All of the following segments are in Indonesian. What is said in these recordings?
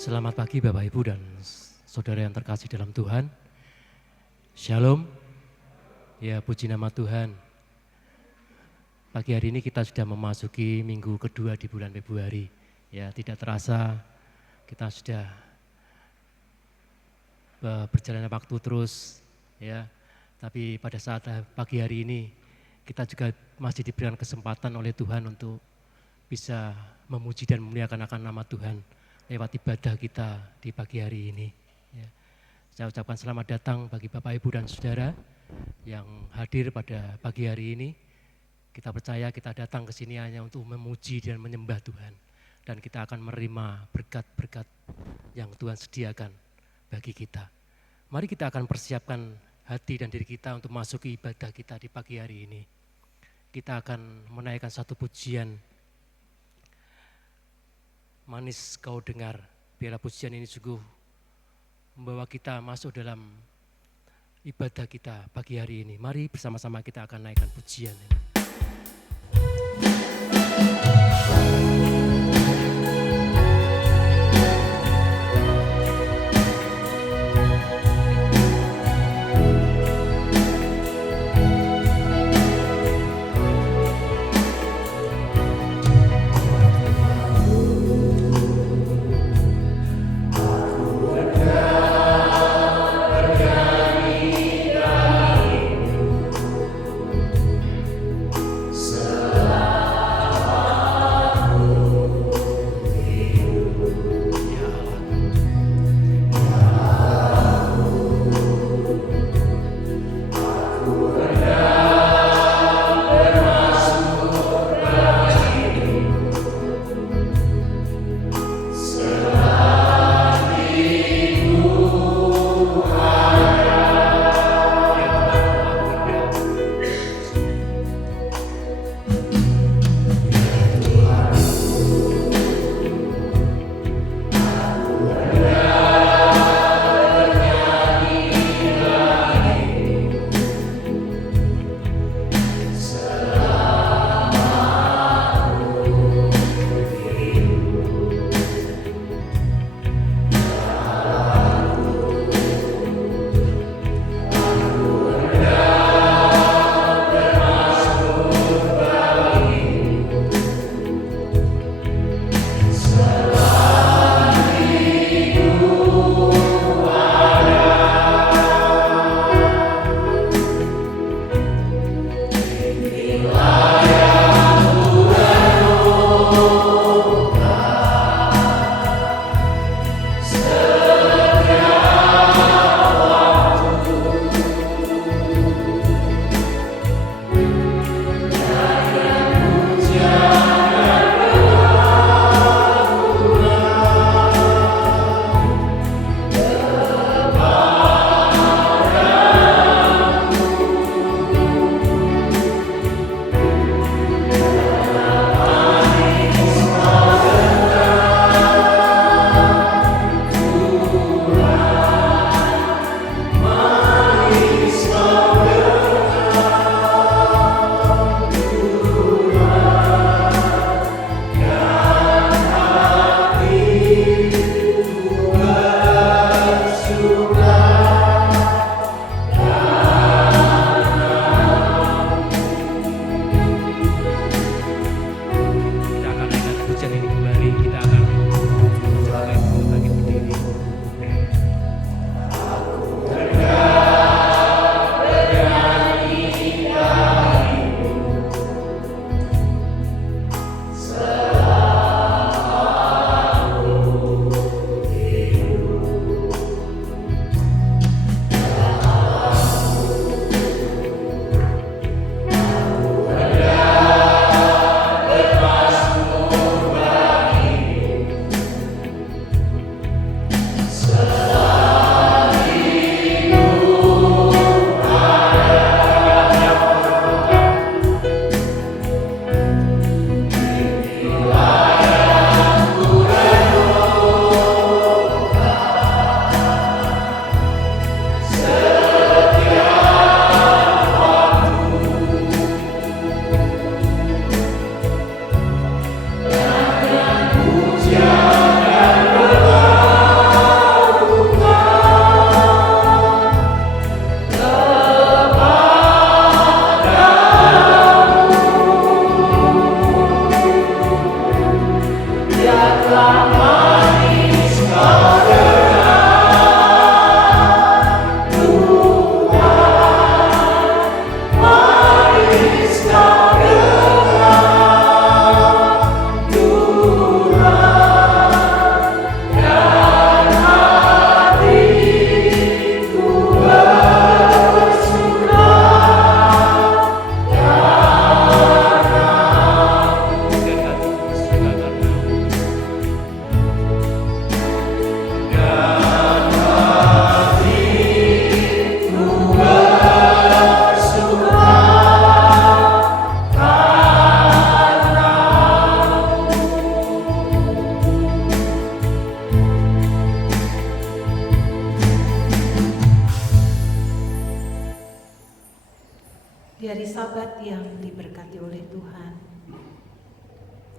Selamat pagi Bapak Ibu dan saudara yang terkasih dalam Tuhan. Shalom. Ya, puji nama Tuhan. Pagi hari ini kita sudah memasuki minggu kedua di bulan Februari. Ya, tidak terasa kita sudah berjalan waktu terus ya. Tapi pada saat pagi hari ini kita juga masih diberikan kesempatan oleh Tuhan untuk bisa memuji dan memuliakan akan nama Tuhan lewat ibadah kita di pagi hari ini. Ya. Saya ucapkan selamat datang bagi Bapak Ibu dan Saudara yang hadir pada pagi hari ini. Kita percaya kita datang ke sini hanya untuk memuji dan menyembah Tuhan. Dan kita akan menerima berkat-berkat yang Tuhan sediakan bagi kita. Mari kita akan persiapkan hati dan diri kita untuk masuk ke ibadah kita di pagi hari ini. Kita akan menaikkan satu pujian. Manis kau dengar, biarlah pujian ini sungguh membawa kita masuk dalam ibadah kita pagi hari ini. Mari bersama-sama kita akan naikkan pujian ini.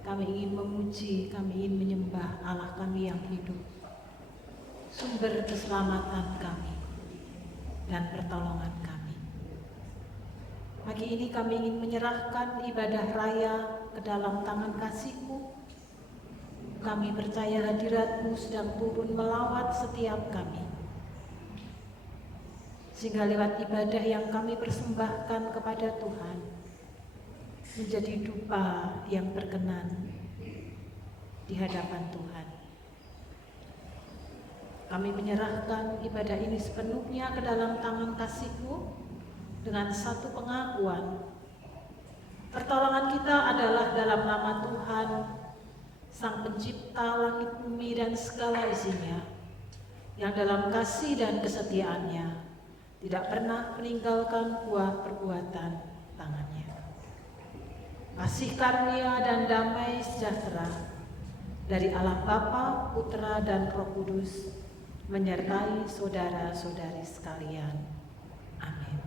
Kami ingin memuji, kami ingin menyembah Allah kami yang hidup, sumber keselamatan kami dan pertolongan kami. Pagi ini kami ingin menyerahkan ibadah raya ke dalam tangan kasih-Mu. Kami percaya hadirat-Mu sedang turun melawat setiap kami, sehingga lewat ibadah yang kami persembahkan kepada Tuhan, menjadi dupa yang berkenan di hadapan Tuhan. Kami menyerahkan ibadah ini sepenuhnya ke dalam tangan kasih-Mu dengan satu pengakuan. Pertolongan kita adalah dalam nama Tuhan, Sang Pencipta langit bumi dan segala isinya, yang dalam kasih dan kesetiaannya tidak pernah meninggalkan buah perbuatan tangannya. Kasih karunia dan damai sejahtera dari Allah Bapa, Putra, dan Roh Kudus menyertai saudara-saudari sekalian. Amin.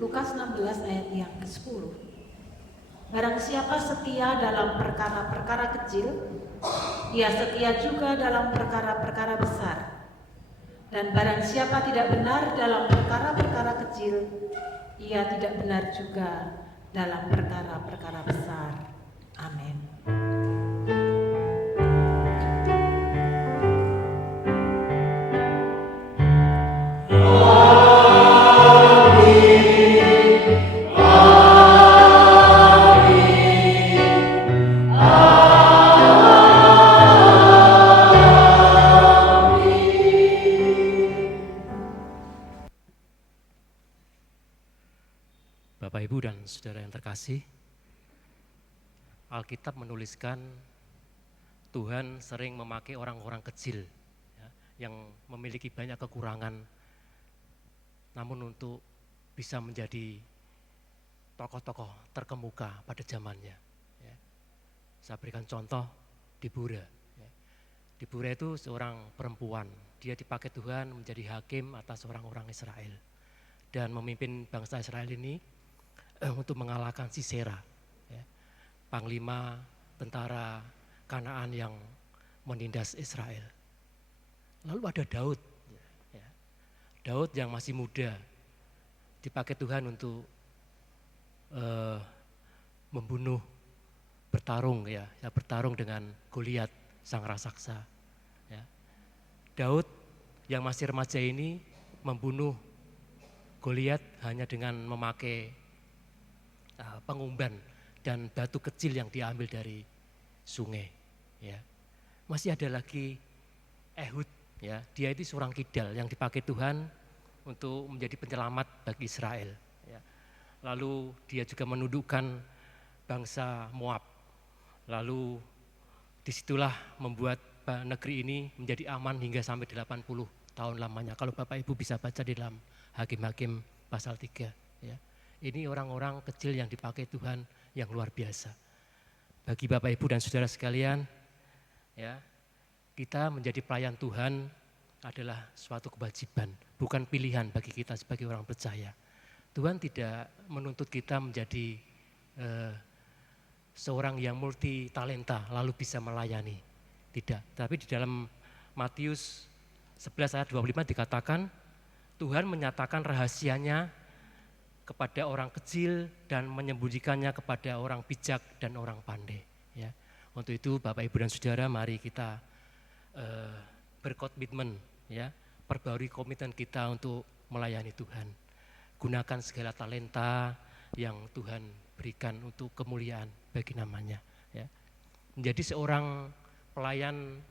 Lukas 16 ayat yang ke-10. Barang siapa setia dalam perkara-perkara kecil, ia setia juga dalam perkara-perkara besar. Dan barang siapa tidak benar dalam perkara-perkara kecil, ia tidak benar juga dalam perkara-perkara besar. Amin. Bapak, Ibu, dan saudara yang terkasih, Alkitab menuliskan Tuhan sering memakai orang-orang kecil ya, yang memiliki banyak kekurangan, namun untuk bisa menjadi tokoh-tokoh terkemuka pada zamannya. Ya. Saya berikan contoh Deborah. Ya. Deborah itu seorang perempuan, dia dipakai Tuhan menjadi hakim atas orang-orang Israel dan memimpin bangsa Israel ini untuk mengalahkan Sisera, ya, panglima tentara Kanaan yang menindas Israel. Lalu ada Daud, ya, Daud yang masih muda, dipakai Tuhan untuk membunuh, bertarung, ya, bertarung dengan Goliat sang raksasa. Ya. Daud yang masih remaja ini membunuh Goliat hanya dengan memakai pengumban dan batu kecil yang diambil dari sungai. Ya. Masih ada lagi Ehud, ya, dia itu seorang kidal yang dipakai Tuhan untuk menjadi penyelamat bagi Israel. Ya. Lalu dia juga menundukkan bangsa Moab. Lalu disitulah membuat negeri ini menjadi aman hingga sampai 80 tahun lamanya. Kalau Bapak Ibu bisa baca di dalam Hakim-Hakim pasal 3. Ya. Ini orang-orang kecil yang dipakai Tuhan yang luar biasa. Bagi Bapak Ibu dan saudara sekalian, ya, kita menjadi pelayan Tuhan adalah suatu kewajiban, bukan pilihan bagi kita sebagai orang percaya. Tuhan tidak menuntut kita menjadi seorang yang multi talenta lalu bisa melayani. Tidak, tapi di dalam Matius 11 ayat 25 dikatakan Tuhan menyatakan rahasianya kepada orang kecil dan menyembunyikannya kepada orang bijak dan orang pandai. Ya. Untuk itu Bapak Ibu dan Saudara, mari kita berkomitmen, ya, perbarui komitmen kita untuk melayani Tuhan. Gunakan segala talenta yang Tuhan berikan untuk kemuliaan bagi namanya. Ya. Menjadi seorang pelayan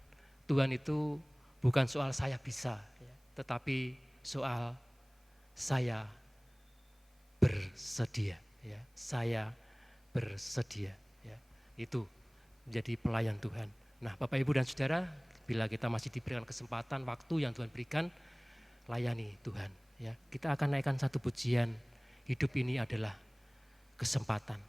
Tuhan itu bukan soal saya bisa, ya, tetapi soal saya bersedia. Ya. Saya bersedia. Ya. Itu menjadi pelayan Tuhan. Nah, Bapak Ibu dan Saudara, bila kita masih diberikan kesempatan, waktu yang Tuhan berikan, layani Tuhan. Ya, kita akan naikkan satu pujian, hidup ini adalah kesempatan.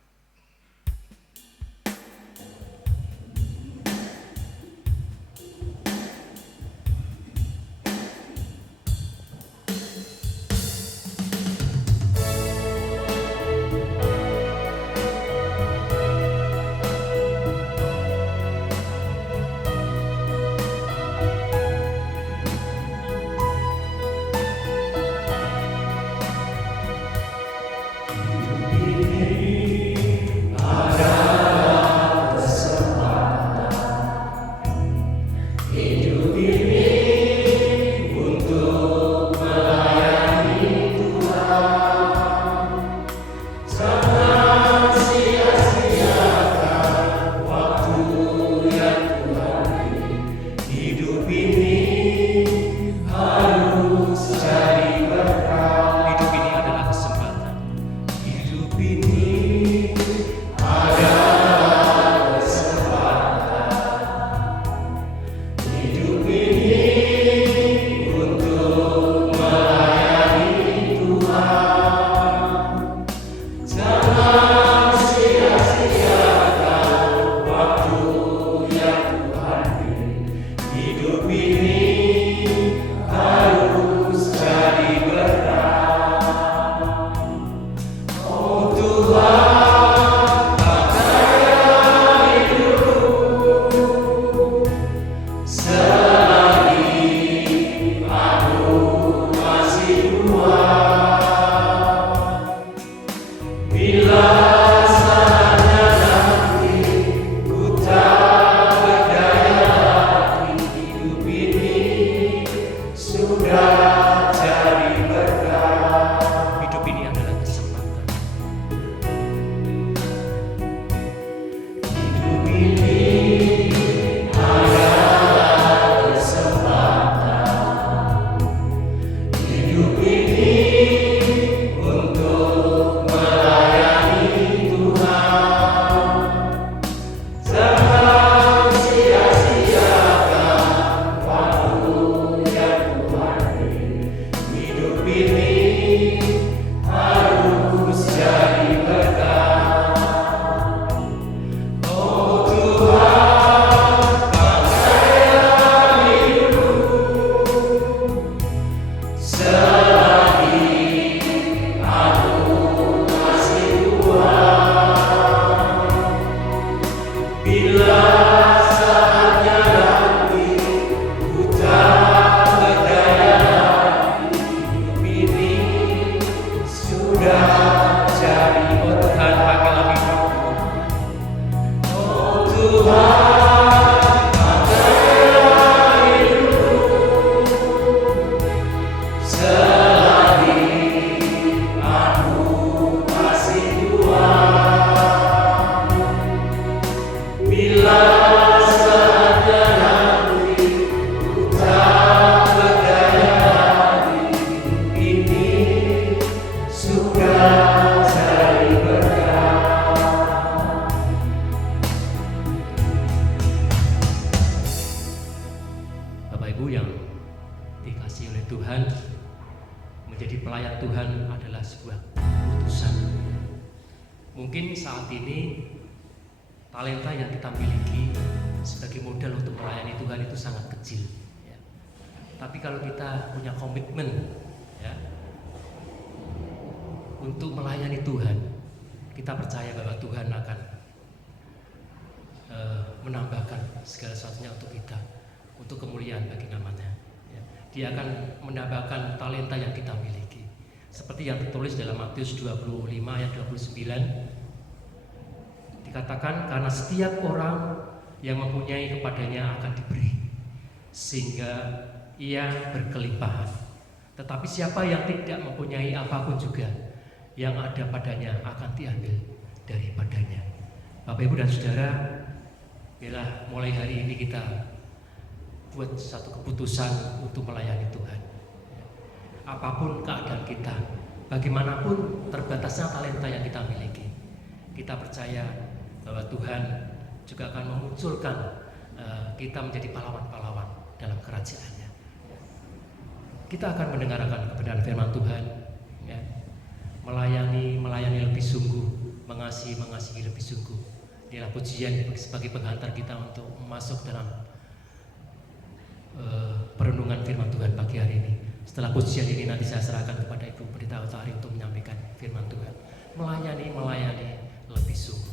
Mungkin saat ini talenta yang kita miliki sebagai modal untuk melayani Tuhan itu sangat kecil, ya. Tapi kalau kita punya komitmen, ya, untuk melayani Tuhan, kita percaya bahwa Tuhan akan menambahkan segala sesuatunya untuk kita, untuk kemuliaan bagi namanya, ya. Dia akan menambahkan talenta yang kita miliki, seperti yang tertulis dalam Matius 25 ayat 29, dikatakan Dikatakan karena setiap orang yang mempunyai kepadanya akan diberi, sehingga ia berkelimpahan. Tetapi siapa yang tidak mempunyai apapun juga, yang ada padanya akan diambil daripadanya. Bapak, Ibu, dan Saudara, bila mulai hari ini kita buat satu keputusan untuk melayani Tuhan. Apapun keadaan kita, bagaimanapun terbatasnya talenta yang kita miliki, kita percaya bahwa Tuhan juga akan memunculkan kita menjadi pahlawan-pahlawan dalam kerajaan-Nya. Kita akan mendengarkan kebenaran firman Tuhan, ya. Melayani lebih sungguh, mengasihi lebih sungguh. Inilah pujian sebagai penghantar kita untuk masuk dalam perenungan firman Tuhan pagi hari ini. Setelah pujian ini nanti saya serahkan kepada Ibu Pendeta Utari untuk menyampaikan firman Tuhan. Melayani lebih sungguh.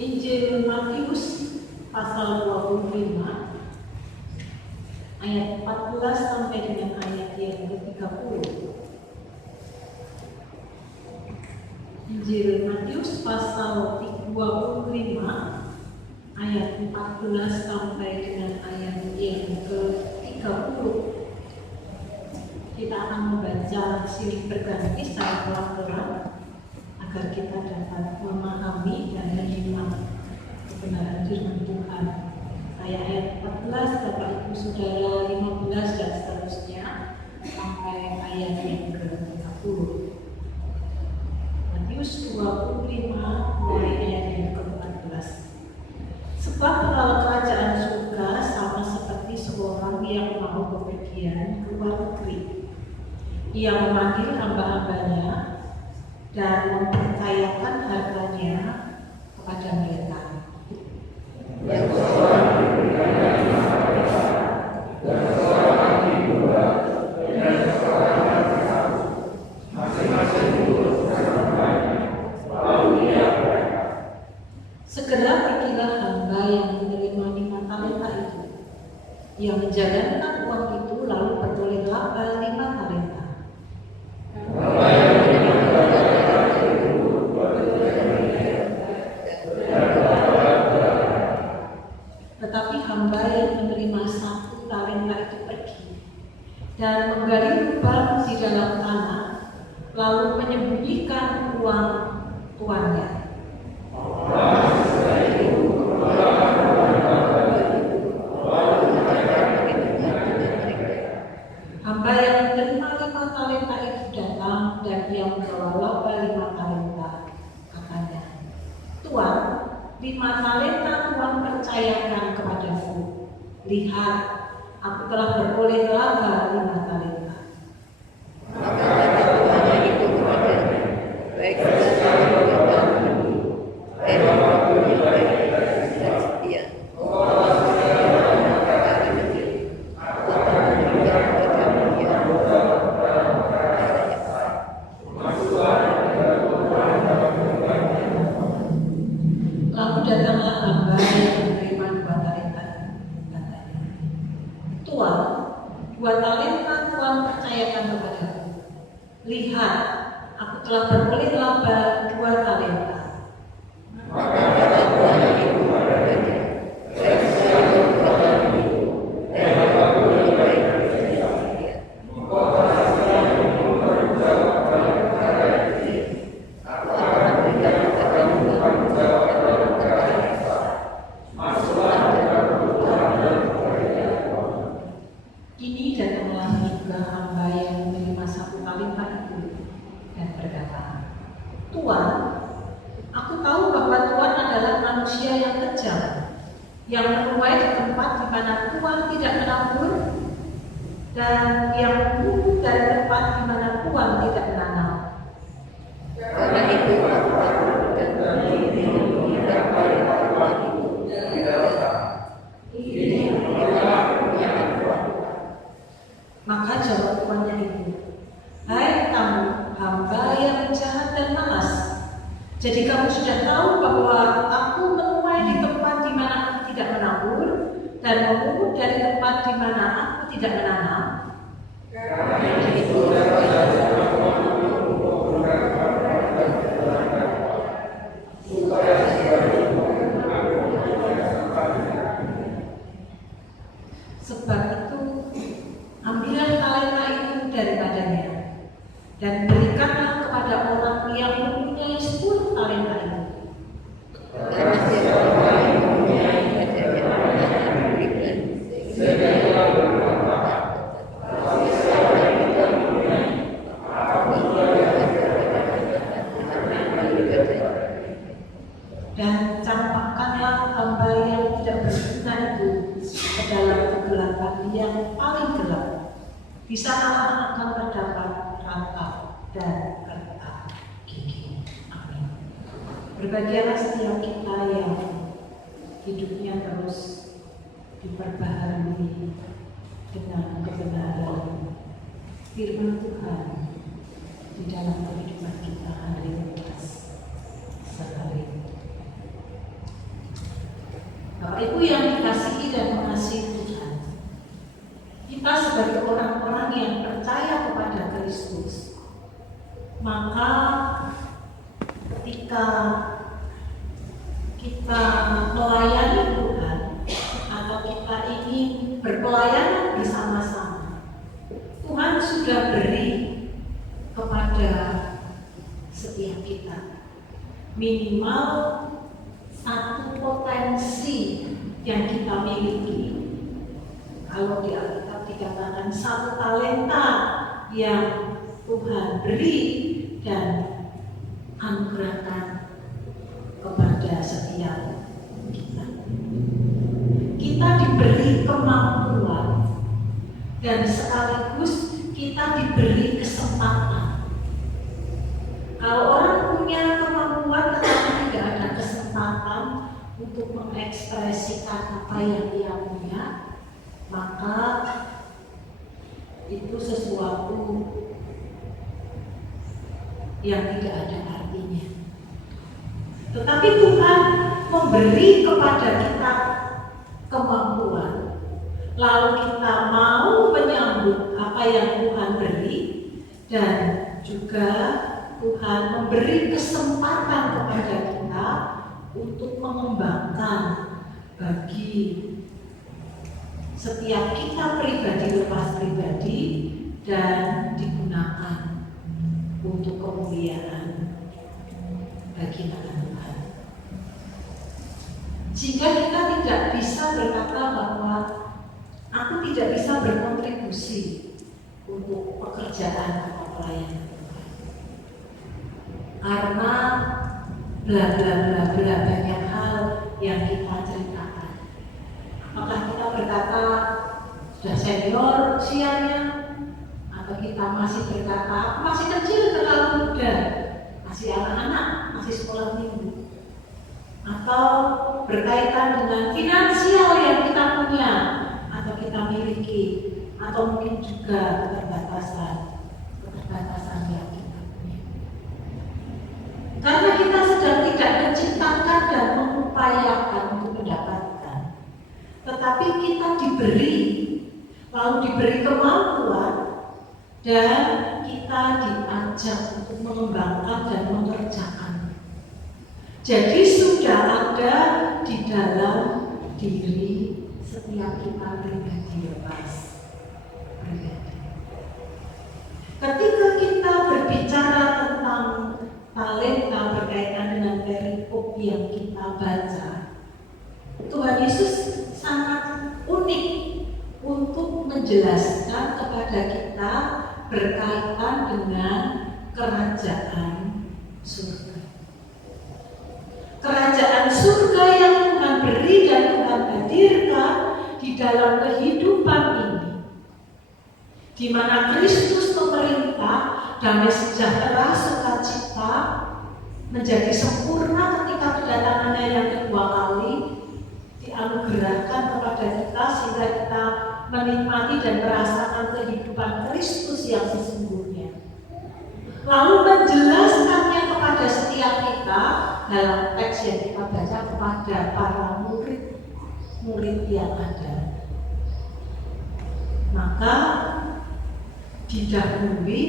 Injil Matius pasal 25 ayat 14 sampai dengan ayat yang ke-30. Injil Matius pasal 25 ayat 14 sampai dengan ayat yang ke-30. Kita akan membaca silih berganti secara pelan-pelan agar kita dapat memahami dan menyimak kebenaran firman Tuhan. Ayat 14, Bapak Ibu Saudara, 15 dan seterusnya sampai ayat yang ke-30. Matius 25 mulai ayat yang ke-14. Sebab kalau kerajaan surga sama seperti seorang yang mau bepergian ke luar negeri. Ia memanggil hamba dan mempercayakan hartanya kepada mereka. Segera pergilah hamba yang menerima 5 talenta itu, yang menjalankan uang itu lalu bertoleh laba 5 talenta. Tetapi hamba yang menerima 1 talenta itu pergi dan menggali lubang di dalam tanah, lalu menyembunyikan uang tuannya. Hamba yang menerima 5 talenta itu datang dan ia membawa laba 5 talenta. Katanya, Tuan, 5 talenta Tuhan percayakan kepadaku. Lihat, aku telah beroleh laba 5 talenta. Maka kata tuannya itu kepadanya, baik Lalu datanglah hamba yang menerima 2 talenta. Katanya, Tuan, 2 talenta Tuhan percayakan kepadaku. Lihat, aku telah beroleh laba 2 talenta. maka kata tuannya itu kepadanya, baik Kini datanglah juga hamba yang menerima 1 talenta itu dan berkata, Tuan, aku tahu bahwa Tuhan adalah manusia yang kejam, yang menuai di tempat di mana Tuhan tidak menabur dan yang menumbuh dari tempat di mana Tuhan tidak menanam. karena itu aku takutkan menyembunyikan talenta Tuhan itu di dalam tanah. Ini adalah kepunyaan Tuhan. Maka jawab tuannya itu, hai kamu, hamba yang jahat dan malas. Jadi kamu sudah tahu bahwa aku menuai di tempat di mana aku tidak menabur dan memungut dari tempat di mana aku tidak menanam. Karena itu Sebab itu, ambillah talenta itu daripadanya dan berikanlah kepada orang yang mempunyai 10 talenta itu. karena siapa yang mempunyai padanya akan diberikan, sehingga ia berlimpah. Tetapi siapa yang tidak mempunyai, maka ia akan diberikan padanya. Dan campakkanlah hamba yang tidak berguna itu ke dalam kegelapan yang paling gelap. Di sanalah akan terdapat rantau dan retak gigi. Amin. Berbahagialah setiap kita yang hidupnya terus diperbaharui dengan kebenaran firman Tuhan di dalam kehidupan kita hari lepas sehari. Bapak Ibu yang dikasihi dan mengasihi Tuhan, kita sebagai orang-orang yang percaya kepada Kristus, maka ketika kita melayani Tuhan atau kita ingin berpelayanan bersama-sama, Tuhan sudah beri kepada setiap kita minimal 1 potensi yang kita miliki. Kalau di Alkitab dikatakan 1 talenta yang Tuhan beri dan anugerahkan kepada setiap kita. Kita diberi kemampuan dan sekaligus kita diberi kesempatan. Kalau orang untuk mengekspresikan apa yang ia punya, maka itu sesuatu yang tidak ada artinya. Tetapi Tuhan memberi kepada kita kemampuan, lalu kita mau menyambut apa yang Tuhan beri, dan juga Tuhan memberi kesempatan kepada kita untuk mengembangkan bagi setiap kita pribadi lepas pribadi dan digunakan untuk kemuliaan bagi nama Tuhan. Sehingga kita tidak bisa berkata bahwa aku tidak bisa berkontribusi untuk pekerjaan atau pelayanan Tuhan. Karena bla bla bla bla banyak hal yang kita ceritakan. Apakah kita berkata sudah senior usianya, atau kita masih berkata aku masih kecil terlalu muda, masih anak-anak, masih sekolah minggu, atau berkaitan dengan finansial yang kita punya atau kita miliki, atau mungkin juga keterbatasan yang kita punya. Karena kita sedang tidak menciptakan dan mengupayakan untuk mendapatkan, tetapi kita diberi, lalu diberi kemampuan, dan kita diajak untuk mengembangkan dan mengerjakan. Jadi sudah ada di dalam diri setiap kita pribadi lepas pribadi. Ketika kita berbicara tentang talenta berkaitan dengan perikop yang kita baca, Tuhan Yesus sangat unik untuk menjelaskan kepada kita berkaitan dengan kerajaan surga. Kerajaan surga yang Tuhan beri dan Tuhan hadirkan di dalam kehidupan ini, di mana Kristus memerintah, damai sejahtera, sukacita menjadi sempurna ketika kedatangannya yang kedua kali dianugerahkan kepada kita, sehingga kita menikmati dan merasakan kehidupan Kristus yang sesungguhnya. Lalu menjelaskannya kepada setiap kita dalam teks yang kita baca kepada para murid yang ada. Maka didahului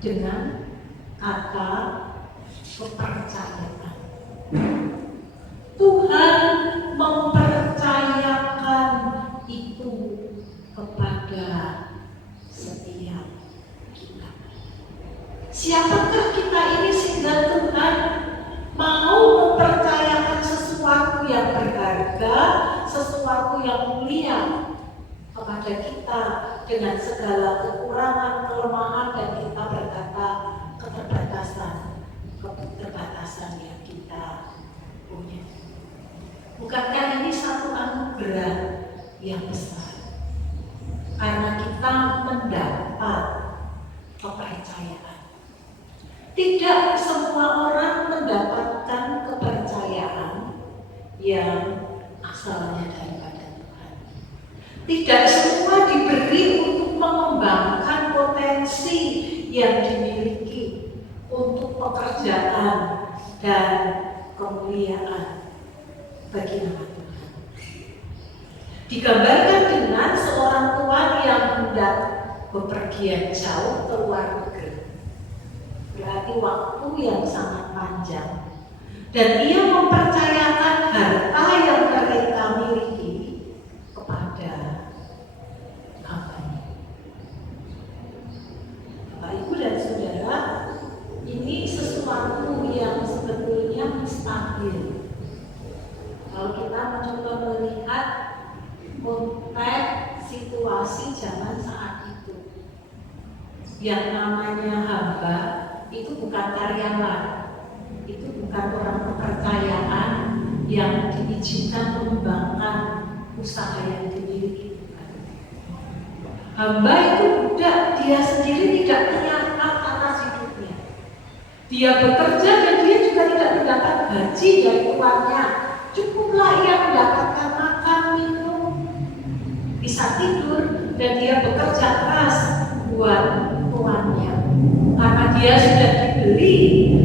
dengan kata kepercayaan. Tuhan mempercayakan itu kepada setiap kita. Siapakah kita ini sehingga Tuhan mau mempercayakan sesuatu yang berharga, sesuatu yang mulia kepada kita dengan segala kekurangan, kelemahan, dan kita berkata keterbatasan yang kita punya. Bukankah ini satu anugerah yang besar? Karena kita mendapat kepercayaan. Tidak semua orang mendapatkan kepercayaan yang asalnya daripada Tuhan. Tidak semua diberi untuk mengembangkan potensi yang dimiliki untuk pekerjaan dan kemuliaan bagi nama Tuhan. Digambarkan dengan seorang tuan yang hendak bepergian jauh ke luar negeri. Berarti waktu yang sangat panjang. Dan ia mempercayakan harta yang mereka miliki kepada hambanya. Bapak, Ibu, dan Saudara, ini sesuatu yang sebetulnya mustahil. Kalau kita mencoba melihat konteks situasi zaman saat itu, yang namanya hamba itu bukan karyawan, itu bukan orang kepercayaan yang diizinkan mengembangkan usaha yang dimiliki. Hamba itu budak, dia sendiri tidak punya hak atas hidupnya. Dia bekerja dan dia juga tidak mendapat gaji dari tuannya. pula ia mendapatkan makan, minum, bisa tidur, dan dia bekerja keras buat tuannya. Karena dia sudah dibeli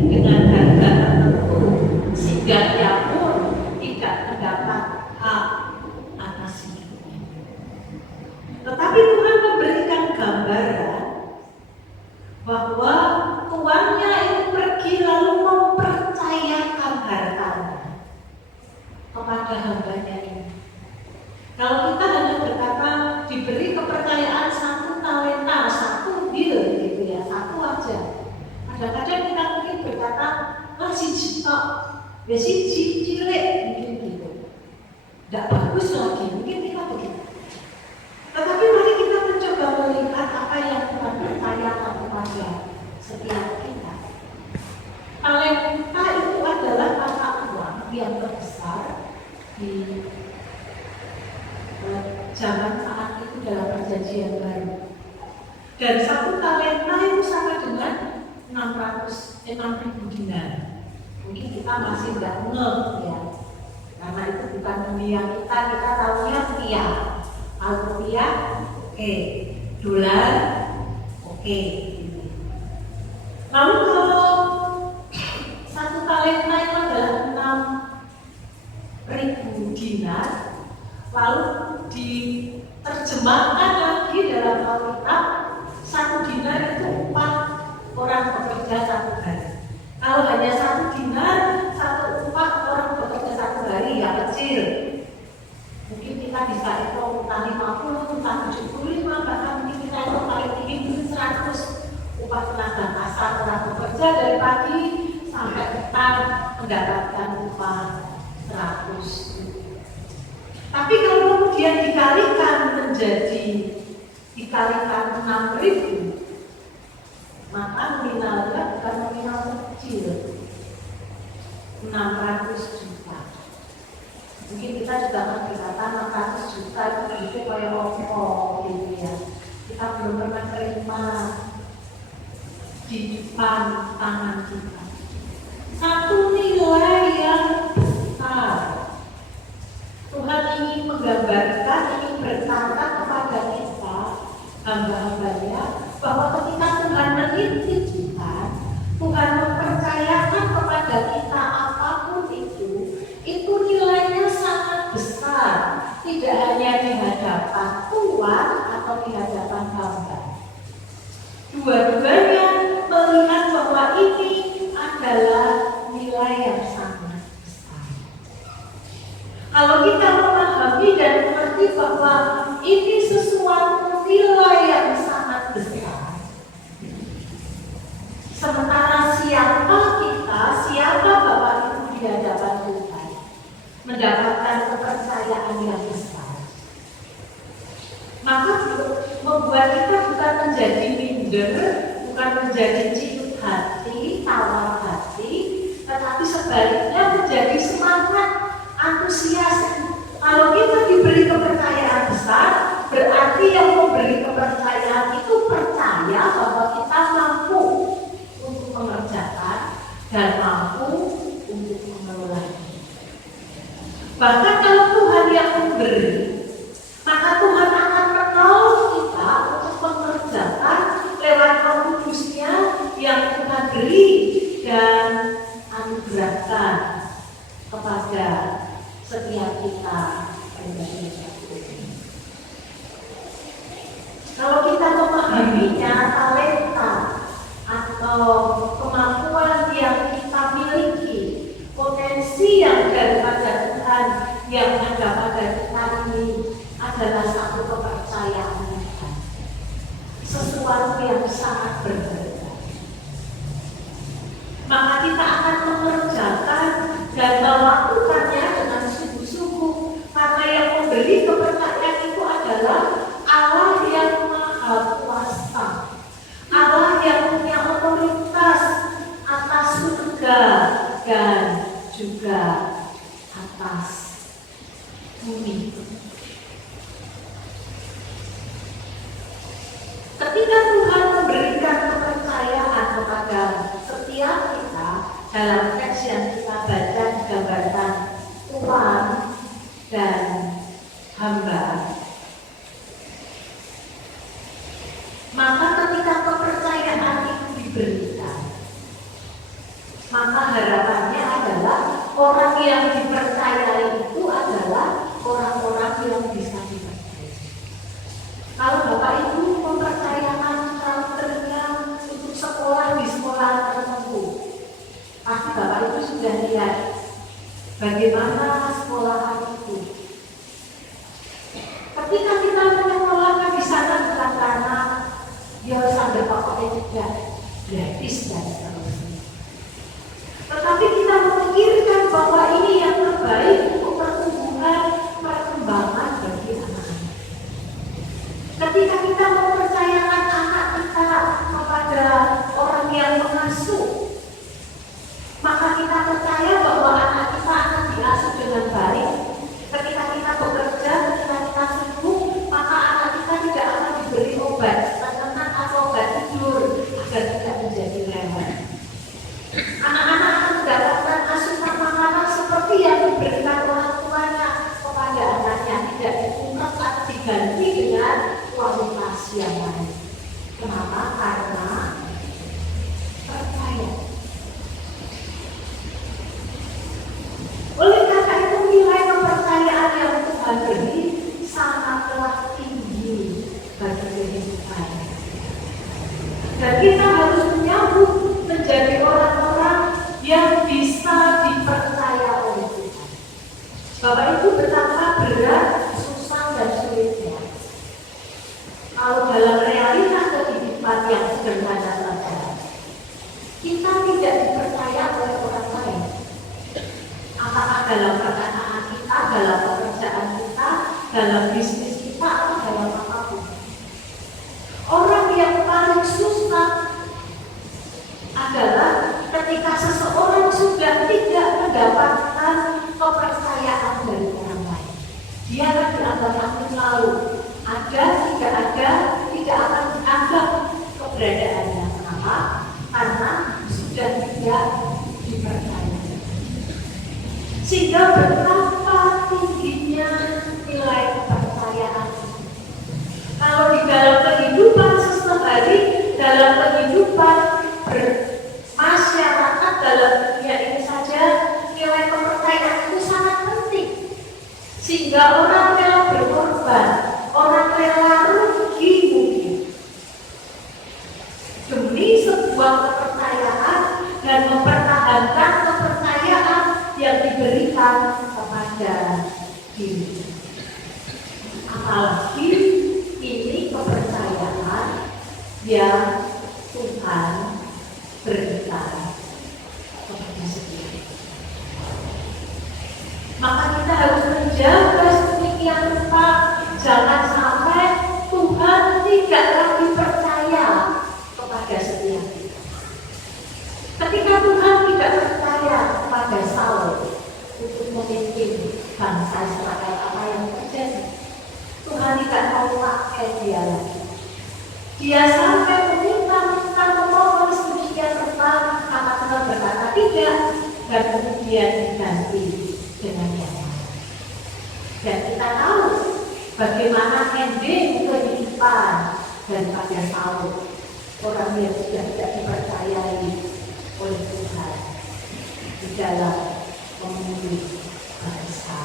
dengan harga tertentu, sehingga ia pun tidak mendapat hak atas hidupnya. Tetapi Tuhan memberikan gambaran bahwa tuannya itu pergi lalu mempercayakan hartanya kepada hambanya ini. Kalau kita hanya berkata diberi kepercayaan 1 talenta, 1 deal gitu ya, 1 aja. Kadang-kadang kita mungkin berkata, siji tok, ya siji cilik mungkin gitu. Tidak bagus lagi, mungkin kita begitu. Tetapi mari kita mencoba melihat apa yang Tuhan percayakan kepada setiap kita. Talenta itu adalah mata uang yang terbesar di zaman saat itu dalam perjanjian baru. Dan 1 talenta itu sama dengan 6.000 dinar. Mungkin kita masih tidak ngeh ya, karena itu bukan dunia kita tahunya rupiah. Kalau rupiah, oke. Dolar, oke. Lalu kalau 1 talenta itu adalah 6.000 dinar, lalu diterjemahkan lagi dalam Alkitab, 1 dinar itu upah orang bekerja 1 hari. Kalau hanya 1 dinar, 1 upah orang bekerja 1 hari, ya kecil. Mungkin kita bisa hitung entah 50, entah 75, bahkan mungkin kita hitung paling tinggi mungkin 100 upah tenaga kasar orang bekerja dari pagi sampai petang mendapatkan upah 100. Tapi kalau kemudian dikalikan 6.000, maka nominalnya bukan nominal kecil, 600 juta. Mungkin kita juga akan berkata 600 juta itu kayak rokok gitu ya. Kita belum pernah terima di depan tangan kita. Satu nilai yang besar. Tuhan ingin menggambarkan, ingin berkata kepada kita, hamba-hambanya, bahwa ketika Tuhan menitip kita, Tuhan mempercayakan kepada kita apapun itu nilainya sangat besar. Tidak hanya di hadapan Tuhan atau di hadapan hamba. Dua-duanya melihat bahwa ini adalah nilai yang sangat besar. Kalau kita memahami dan mengerti bahwa ini sesuatu nilai yang sangat besar, sementara siapa kita, siapa Bapak Ibu di hadapan Tuhan, mendapatkan kepercayaan yang besar, maka membuat kita bukan menjadi minder, bukan menjadi ciut hati, tawar hati, tetapi sebaliknya menjadi semangat, antusias. Kalau kita diberi kepercayaan besar, berarti yang memberi kepercayaan itu percaya bahwa kita mampu untuk mengerjakan dan mampu untuk mengelolanya. Bahkan kalau Tuhan yang memberi, maka Tuhan akan menolong kita untuk mengerjakan lewat Roh Kudus-Nya yang Tuhan beri dan anugerahkan kepada setiap kita pribadi. Kalau kita memahaminya, talenta atau kemampuan yang kita miliki, potensi yang daripada Tuhan yang ada pada kita ini adalah satu kepercayaan Tuhan, sesuatu yang sangat berharga. Maka kita akan mengerjakan dan melakukannya dengan sungguh-sungguh, karena yang memberi kepercayaan itu adalah Allah yang Maha Kuasa, Allah yang punya otoritas atas surga dan juga atas bumi. Ketika Tuhan memberikan kepercayaan kepada setiap kita, dalam teks yang kita baca digambarkan Tuhan maka harapannya adalah orang yang dipercayai itu adalah orang-orang yang bisa dipercaya. Kalau Bapak Ibu mempercayakan karakternya untuk sekolah di sekolah tertentu, pasti Bapak Ibu sudah lihat bagaimana sekolahan itu. Ketika kita menyekolahkan di sana bukan karena dia sambil pokoknya tidak gratis dan seterusnya, tetapi kita memikirkan bahwa ini yang terbaik untuk perkembangan bagi anak-anak. Ketika kita mempercayakan anak kita kepada orang yang mengasuh, maka kita percaya bahwa anak kita akan diasuh dengan baik. Ketika kita bekerja, ketika kita sibuk, maka anak kita tidak akan diberi obat tenang atau obat tidur agar tidak menjadi rewel. Anak-anak akan mendapatkan asupan makanan seperti yang diberikan orang tuanya kepada anaknya, tidak diungkap atau diganti dengan kualitas yang lain. Kenapa? Karena percaya. Oleh karena itu nilai kepercayaan yang Tuhan beri sangatlah tinggi bagi kehidupan. Dan kita harus menyambut menjadi orang-orang yang bisa dipercaya oleh Tuhan. Bapak Ibu, betapa berat, susah dan sulitnya kalau dalam realita kehidupan yang sederhana saja kita tidak dipercaya oleh orang lain. Apakah dalam perkataan kita, dalam pekerjaan kita, dalam bisnis kita, atau dalam apapun. Orang yang paling susah adalah ketika seseorang sudah tidak mendapatkan kepercayaan dari orang lain. Dia akan dianggap angin lalu. Ada, tidak akan dianggap keberadaannya. Kenapa? Karena sudah tidak dipercaya. Sehingga betapa tingginya nilai kepercayaan. Kalau di dalam kehidupan sehari-hari, dalam kehidupan bermasyarakat, dalam dunia ini saja, nilai kepercayaan itu sangat penting. Sehingga orang rela berkorban, orang rela rugi mungkin demi sebuah kepercayaan dan mempertahankan kepercayaan yang diberikan kepada diri. Apalagi ini kepercayaan yang Tuhan berikan kepada sendiri. Maka kita harus menjaga sedemikian rupa, jangan sampai Tuhan tidak lagi percaya kepada setiap kita. Ketika Tuhan tidak percaya kepada Saul untuk memimpin bangsa Israel, apa yang terjadi? Tuhan tidak mau pakai dia lagi. Dia sampai meminta memohon sedemikian rupa, maka Tuhan berkata tidak, dan kemudian diganti dengan yang lain. Dan kita tahu bagaimana ending kehidupan daripada Saul, orang yang sudah tidak dipercayai oleh Tuhan di dalam memimpin bangsa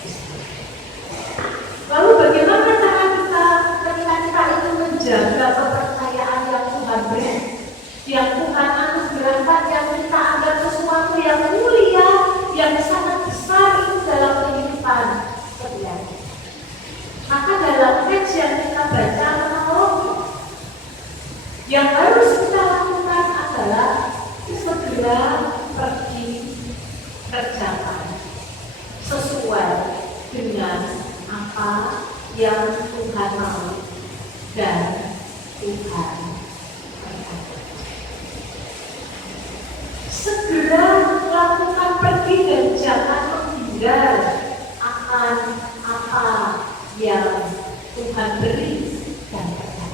Israel. Lalu bagaimana cara kita ketika kita itu menjaga kepercayaan yang Tuhan beri, yang Tuhan anugerahkan, yang kita anggap sesuatu yang mulia, yang sangat besar itu dalam kehidupan setiap kita. Maka dalam teks yang kita baca menolong, yang harus kita lakukan adalah segera pergi kerjakan sesuai dengan apa yang Tuhan mau dan Tuhan berkata. Segera lakukan pergi dan jangan menghindar akan apa yang Tuhan beri dan berkata.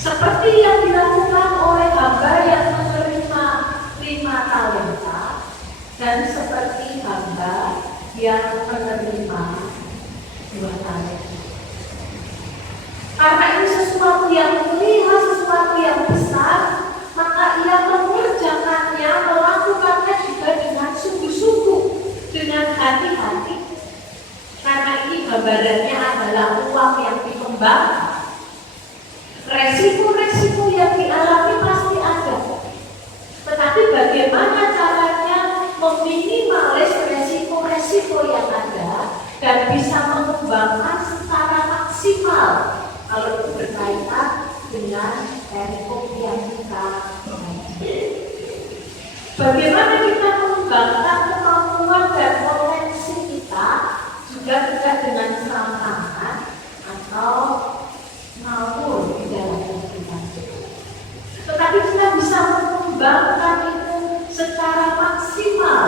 Seperti yang dilakukan oleh hamba yang menerima 5 talenta dan seperti hamba yang menerima 2 talenta. Karena ini sesuatu yang mulia, sesuatu yang besar, maka ia mengerjakannya Bagaimana kita mengembangkan kemampuan dan potensi kita juga tidak dengan serampangan atau ngawur di dalam kehidupan. Tetapi kita bisa mengembangkan itu secara maksimal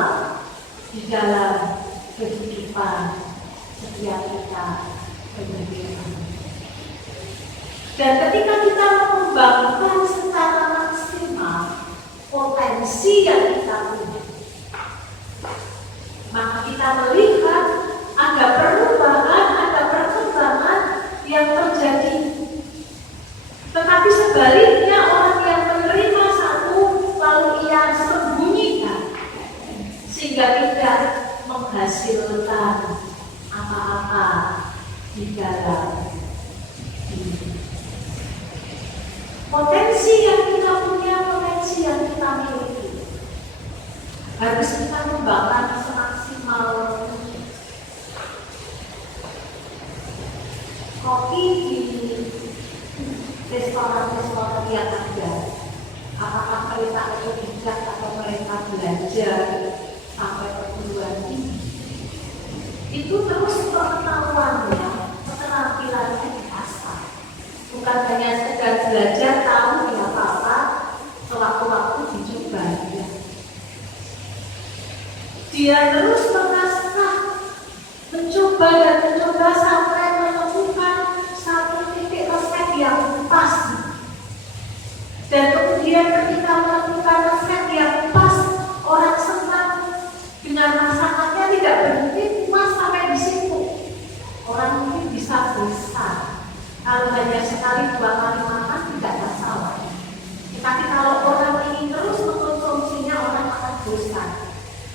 di dalam kehidupan setiap kita berkehidupan. Dan ketika kita mengembangkan secara maksimal potensi yang kita punya, maka kita melihat ada perubahan, ada perkembangan yang terjadi. Tetapi sebaliknya orang yang menerima satu lalu ia sembunyikan sehingga tidak menghasilkan apa-apa di dalam diri. Potensi yang kita punya, potensi yang kita miliki harus kita kembangkan semaksimal mungkin. Kopi di restoran-restoran yang ada, apakah mereka otodidak atau mereka belajar sampai perguruan tinggi, itu terus pengetahuannya, keterampilannya diasah. Bukan hanya sekedar belajar tahu ya apa-apa, sewaktu-waktu dicoba ya. Dia terus mengasah, mencoba dan mencoba sampai menemukan satu titik resep yang pas. Dan kemudian ketika menemukan resep yang pas, orang senang dengan masakannya, tidak berhenti puas sampai di situ. Orang mungkin bisa bosan. Kalau hanya sekali dua kali makan tidak masalah. Tapi kalau orang ingin terus mengkonsumsinya, orang akan bosan.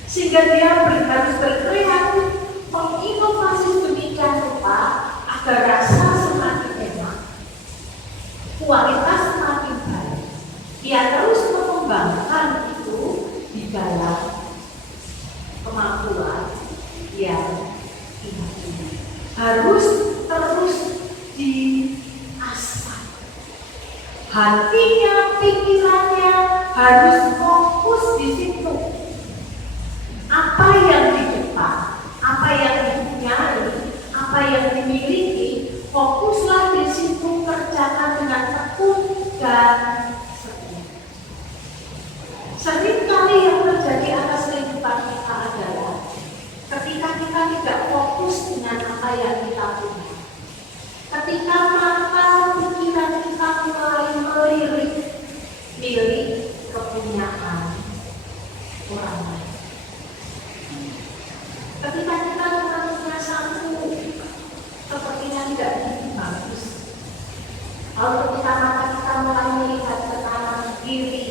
Sehingga dia harus berkreatif, menginovasi sedemikian rupa agar rasa semakin enak, kualitas semakin baik. Ia terus mengembangkan itu di dalam kemampuan yang ini harus terus diasah. Hatinya, pikirannya harus fokus di situ. Apa yang di depan, apa yang dipunyai, apa yang dimiliki, fokuslah di situ, kerjakan dengan tekun dan setia. Seringkali yang terjadi atas kehidupan kita adalah ketika kita tidak fokus dengan apa yang kita punya. Ketika mata pikiran kita mulai melirik milik kepunyaan orang lain. Ketika kita punya satu, sepertinya tidak begitu bagus. Lalu ketika mata kita mulai melihat ke kanan kiri,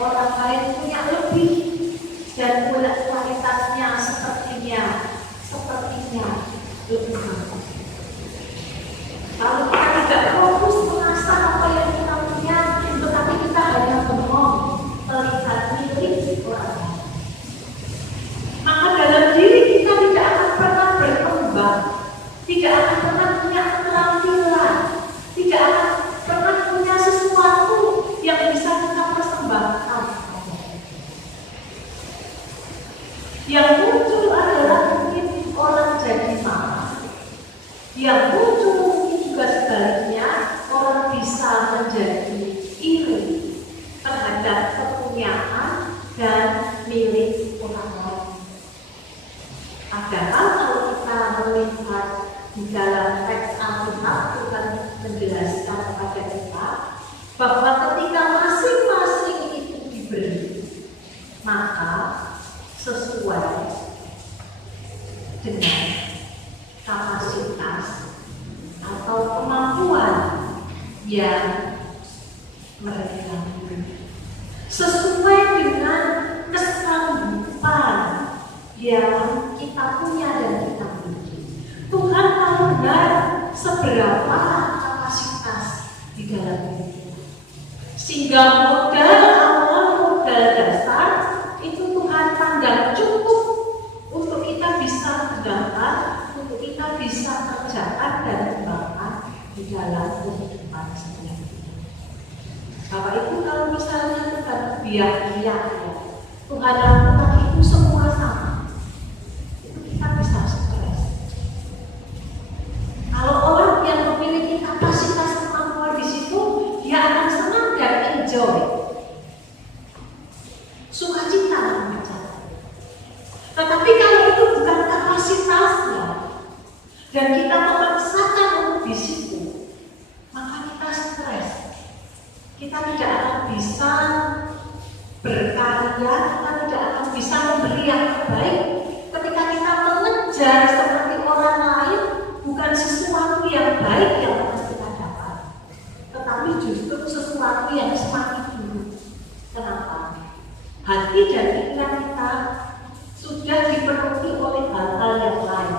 orang lain punya lebih dan kualitasnya sepertinya lebih bagus. Lalu kita tidak fokus mengasah apa yang kita punya, tetapi kita hanya bengong melihat milik orang lain. Maka dalam diri kita tidak akan pernah berkembang, tidak akan pernah punya keterampilan, tidak akan pernah punya sesuatu yang bisa kita persembahkan. Yang muncul adalah mungkin orang jadi marah, yang muncul mungkin juga sebaliknya orang bisa menjadi iri terhadap kepunyaan dan milik orang lain. Padahal kalau kita melihat di dalam teks Alkitab, Tuhan menjelaskan kepada kita bahwa ketika masing-masing itu diberi, maka sesuai dengan kapasitas atau kemampuan yang mereka miliki, sesuai dengan kesanggupan yang kita punya dan kita miliki. Tuhan tahu benar seberapa kapasitas di dalam diri kita, sehingga modal awal, modal dasar itu Tuhan pandang cukup untuk kita bisa gunakan, untuk kita bisa kerjakan dan kembangkan di dalam kehidupan setiap kita. Bapak Ibu, kalau misalnya Tuhan biak-biak ya, Tuhan lakukan itu semua sama, itu kita bisa stres. Kalau orang yang memiliki kapasitas kemampuan di situ, dia akan senang dan enjoy, sukacita membaca. Tetapi kalau itu bukan kapasitasnya dan kita memaksakan untuk di situ, maka kita stres. Kita tidak akan bisa berkarya, kita tidak akan bisa memberi yang terbaik ketika kita mengejar seperti orang lain, bukan sesuatu yang baik yang akan kita dapat, tetapi justru sesuatu yang semakin buruk. Kenapa? Hati dan pikiran kita sudah dipenuhi oleh hal-hal yang lain.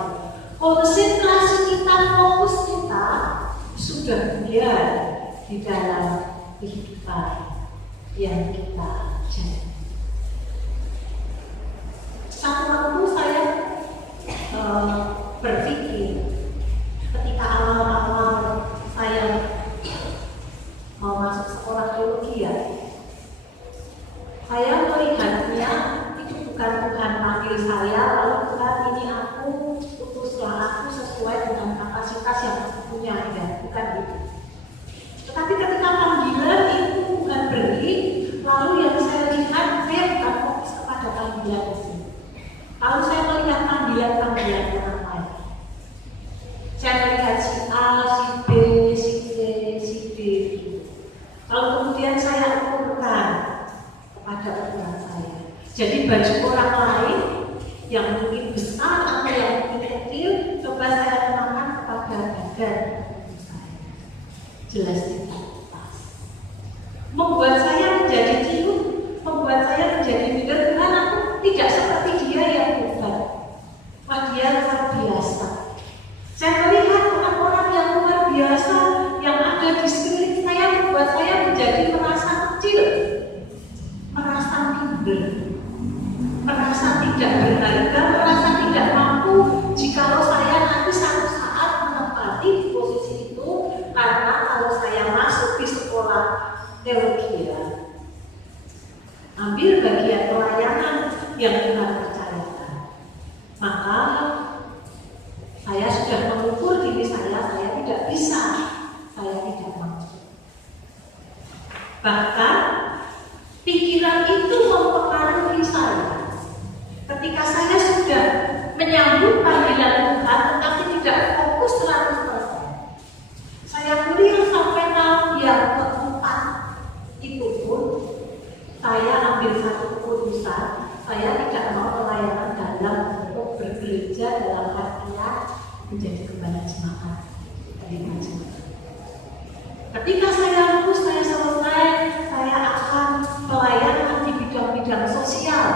Konsentrasi kita, fokus kita sudah buyar di dalam kehidupan yang kita jalani. Satu waktu saya berpikir ketika awal-awal saya mau masuk sekolah teologi, saya melihatnya itu bukan Tuhan panggil saya, lalu Tuhan ini aku utuslah aku sesuai dengan kapasitas yang aku punya, ya, bukan itu. Tetapi ketika panggilan itu Tuhan beri, lalu yang saya lihat, saya bukan fokus kepada panggilan itu. Lalu saya melihat panggilan-panggilan orang lain. Saya melihat si A, si B, si C, si D. Lalu kemudian saya ukurkan kepada ukuran saya. Jadi baju orang lain yang mungkin besar atau yang mungkin kecil, coba saya kenakan kepada badan saya. Jelas tidak pas. Membuat saya menjadi ciut, membuat saya menjadi mikir, Tuhan aku tidak seperti dia yang bukan. Wah, dia luar biasa. Saya melihat orang-orang yang luar biasa yang ada di sekeliling saya, membuat saya menjadi merasa kecil, merasa minder, merasa tidak berharga, merasa tidak mampu jikalau saya nanti satu saat menempati di posisi itu, karena kalau saya masuk di sekolah teologi, ambil bagian pelayanan yang Tuhan percayakan, maka saya sudah mengukur diri saya tidak bisa, saya tidak mampu. Bahkan pikiran itu mempengaruhi saya. Ketika saya sudah menyambut panggilan Tuhan tetapi tidak fokus 100%, saya kuliah sampai tahun yang keempat, itu pun saya ambil satu keputusan, saya tidak mau pelayanan dalam bentuk bergereja dalam artian menjadi gembala jemaat. Ketika saya lulus, saya selesai, saya akan pelayanan di bidang-bidang sosial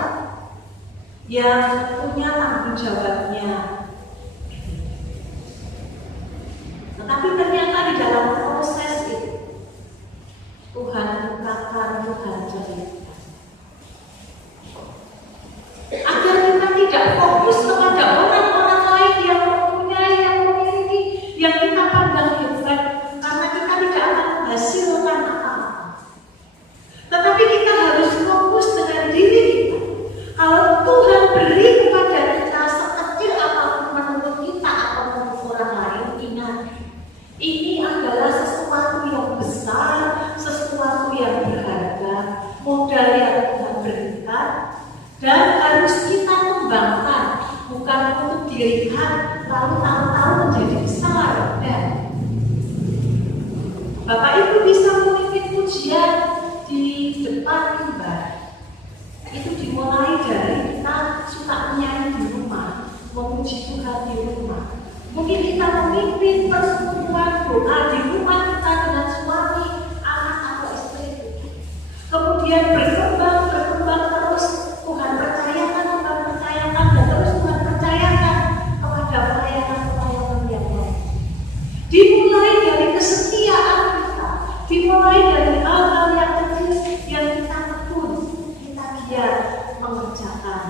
yang punya tanggung jawabnya. Tetapi ternyata di dalam proses itu Tuhan bukakan, Tuhan cerita agar kita tidak fokus kepada orang-orang lain yang mempunyai, yang memiliki, yang kita pandang hebat, karena kita tidak akan menghasilkan apa-apa. Tetapi kita harus fokus dengan diri kita. Kalau Tuhan beri kepada kita sekecil apapun menurut kita atau menurut orang lain, ingat, ini adalah sesuatu yang besar, sesuatu yang berharga, modal yang Tuhan berikan, dan harus kita kembangkan, bukan untuk dilihat lalu tahu-tahu menjadi besar. Dan Bapak Ibu bisa memimpin pujian di depan mimbar. Itu dimulai dari kita suka menyanyi di rumah, memuji Tuhan di rumah. Mungkin kita memimpin persekutuan doa di rumah kita dengan suami, anak atau istri. Kemudian berkembang terus, Tuhan percayakan, dan terus Tuhan percayakan kepada pelayanan-pelayanan yang lain. Dimulai dari kesetiaan kita, dimulai dari hal-hal yang kecil yang kita tekun, kita giat mengerjakan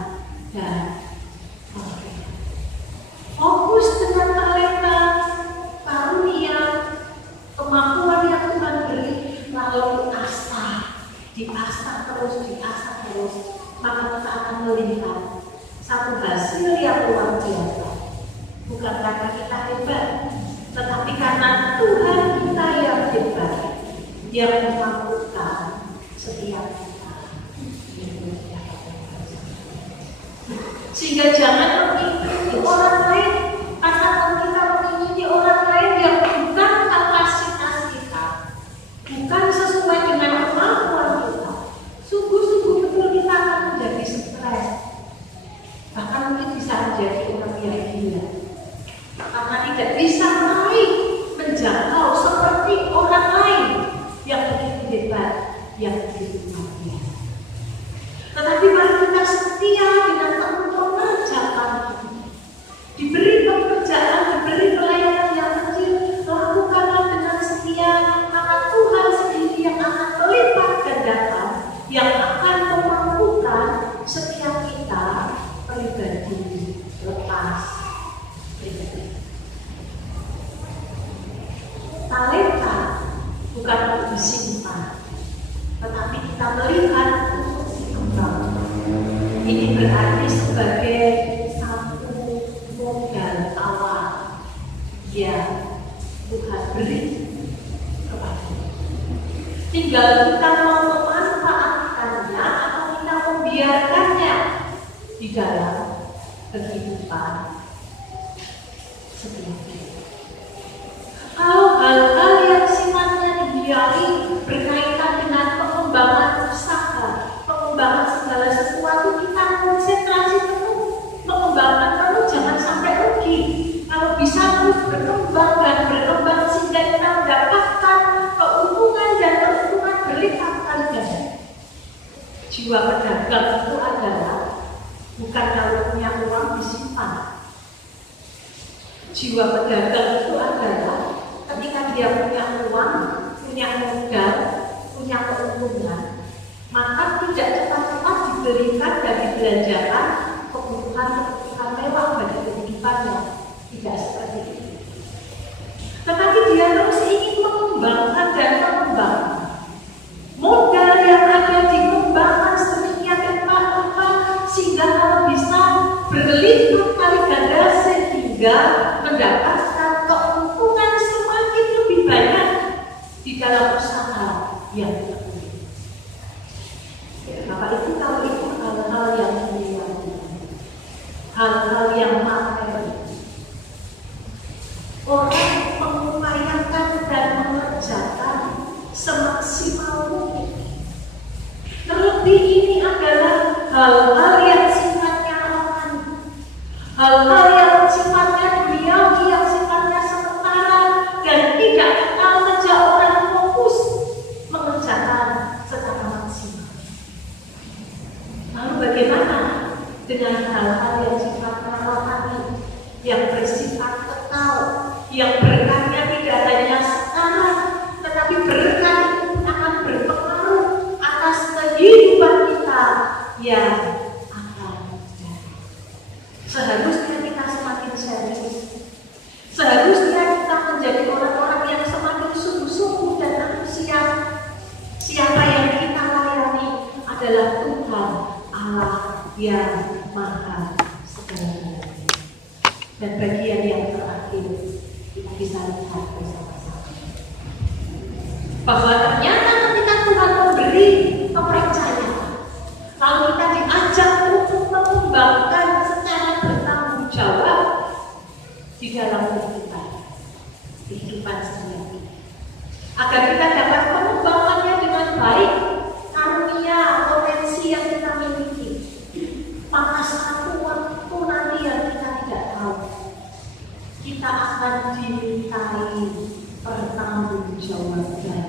dan fokus dengan talenta, karunia, kemampuan yang Tuhan beri, lalu diasah terus maka kita akan melihat satu hasil yang luar biasa. Bukan karena kita hebat, tetapi karena Tuhan kita yang hebat, yang memampukan setiap kita. Sehingga jangan mengikuti orang lain, karena kalau kita mengikuti orang lain yang bukan kapasitas kita, bukan sesuai dengan kemampuan kita, sungguh-sungguh betul kita akan menjadi stres. Bahkan mungkin bisa menjadi orang yang gila, karena tidak bisa naik menjangkau seperti orang lain yang begitu hebat, yang begitu luar biasa. Tetapi mari kita setia dengan mengerjakan itu. Diberi pekerjaan, diberi pelayanan yang kecil, lakukanlah dengan setia, maka Tuhan sendiri yang akan melipat gandakan, yang akan memampukan setiap kita pribadi lepas pribadi. Talenta bukan untuk disimpan, tetapi kita melihat untuk dikembangkan. Ini berarti sebagai satu modal awal yang Tuhan beri kepada kita. Tinggal kita mau memanfaatkannya atau kita membiarkannya di dalam kehidupan setiap kita. Kalau hal-hal yang sifatnya duniawi berkaitan dengan pengembangan usaha, pengembangan segala sesuatu, kita konsentrasi penuh, mengembangkan penuh, jangan sampai rugi. Kalau bisa terus berkembang dan berkembang sehingga kita mendapatkan keuntungan dan keuntungan berlipat kali ganda. Jiwa pedagang itu adalah bukan kalau punya uang disimpan. Jiwa pedagang itu adalah ketika dia punya uang, punya modal, punya keuntungan, maka tidak cepat-cepat diberikan dan dibelanjakan kebutuhan mewah bagi kehidupannya. Tidak seperti itu. Tetapi dia terus ingin mengembangkan dan mengembangkan. Modal yang ada dikembangkan sedemikian rupa sehingga kalau bisa berlipat kali ganda sehingga mendapatkan keuntungan semakin lebih banyak di dalam usaha yang dilakukan. Bapak Ibu tahu itu hal-hal yang mulia, hal-hal yang materi. Orang mengupayakan dan mengerjakan semaksimal mungkin. Terlebih ini adalah hal-hal yang sifatnya rohani, hal-hal yang sifatnya duniawi, yang sifatnya sementara dan tidak kenal sejak orang fokus mengerjakan secara maksimal. Lalu bagaimana dengan hal-hal yang sifatnya rohani, yang bersifat kekal, yang berkatnya tidak hanya sekarang, tetapi berkat itu akan berpengaruh atas kehidupan kita yang akan datang. Seharusnya kita semakin serius. Seharusnya kita menjadi orang-orang yang semakin sungguh-sungguh dan antusias. Siapa yang kita layani adalah Tuhan Allah yang Maha Segala-galanya. Dan bagian yang terakhir kita bisa lihat bersama-sama bahwa ternyata ketika Tuhan memberi kepercayaan, lalu kita diajak untuk mengembangkan secara bertanggung jawab di dalam kehidupan sehari-hari, agar kita dapat mengembangkannya dengan baik, karunia potensi yang kita miliki. Maka satu waktu nanti yang kita tidak tahu, kita akan dimintai pertanggungjawaban.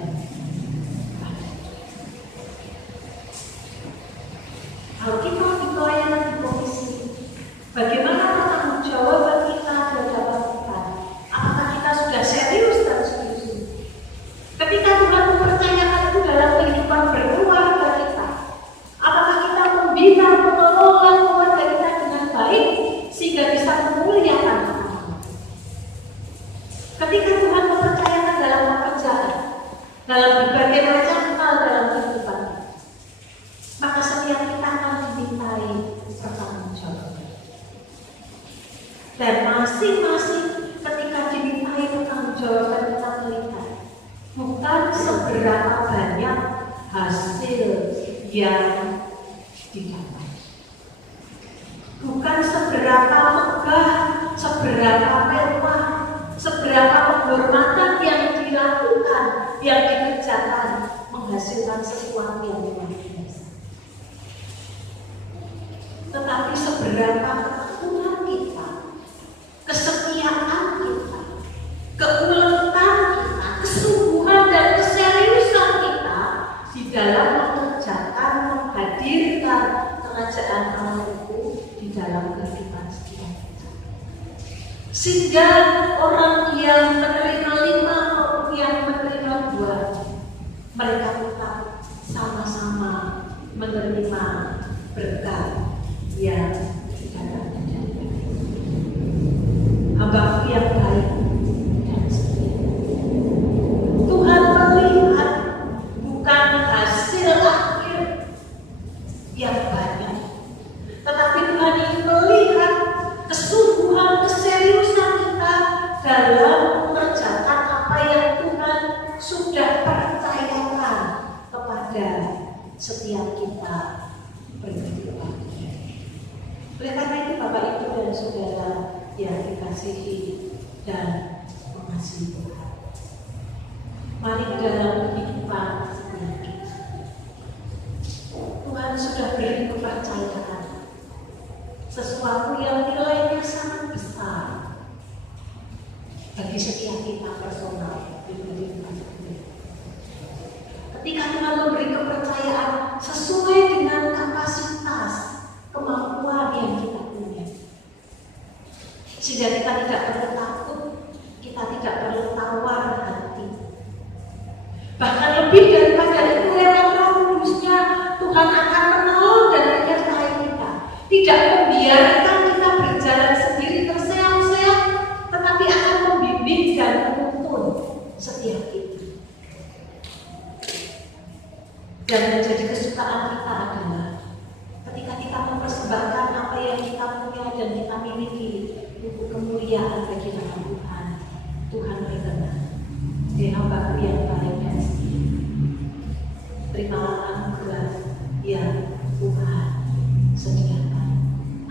Kalau kita di pelayanan di komisi, bagaimana pertanggungjawaban kita terhadap Tuhan? Apakah kita sudah serius dan sungguh-sungguh? Ketika Tuhan mempercayakan itu dalam kehidupan berkeluarga kita, apakah kita membina, mengelola keluarga kita dengan baik sehingga bisa memuliakan Allah? Ketika Tuhan mempercayakan dalam pekerjaan, dalam berbagai macam hal dalam kehidupan, maka setiap kita akan diminta Dan masing-masing ketika dimintai pertanggungjawaban kita melihat bukan seberapa banyak hasil yang didapat, bukan seberapa megah, seberapa mewah, seberapa penghormatan yang dilakukan, yang dikerjakan menghasilkan sesuatu yang luar biasa, tetapi seberapa ketekunan kita, kesetiaan kita, keuletan kita, kesungguhan dan keseriusan kita di dalam mengerjakan, menghadirkan kerajaan Allah itu di dalam kehidupan setiap kita. Sehingga orang yang menerima 5 maupun yang menerima 2, mereka tetap sama-sama menerima berkat yang didatangkan dari hamba yang baik dan setia. Tuhan melihat bukan hasil akhir yang banyak, tetapi Tuhan ingin melihat kesungguhan, keseriusan kita dalam mengerjakan apa yang Tuhan sudah percayakan kepada setiap kita berkehidupan. Oleh karena itu Bapak Ibu dan Saudara yang dikasihi dan mengasihi Tuhan, mari dalam kehidupan setiap kita, Tuhan sudah beri kepercayaan sesuatu yang nilainya sangat besar bagi setiap kita personal di kehidupan kita. Ketika Tuhan memberi kepercayaan sesuai dengan kapasitas kemampuan yang kita punya, sehingga kita tidak perlu takut, kita tidak perlu tawar hati. Bahkan lebih daripada itu, lewat Roh Kudusnya Tuhan akan menolong dan menyertai kita, tidak membiarkan kita berjalan sendiri terseok-seok, tetapi akan membimbing dan menuntun setiap kita. Dan menjadi kesukaan kita adalah ketika kita mempersembahkan apa yang kita punya dan kita miliki untuk kemuliaan bagi nama Tuhan, Tuhan berkenan. Hamba yang baik dan setia, terimalah anugerah yang Tuhan sediakan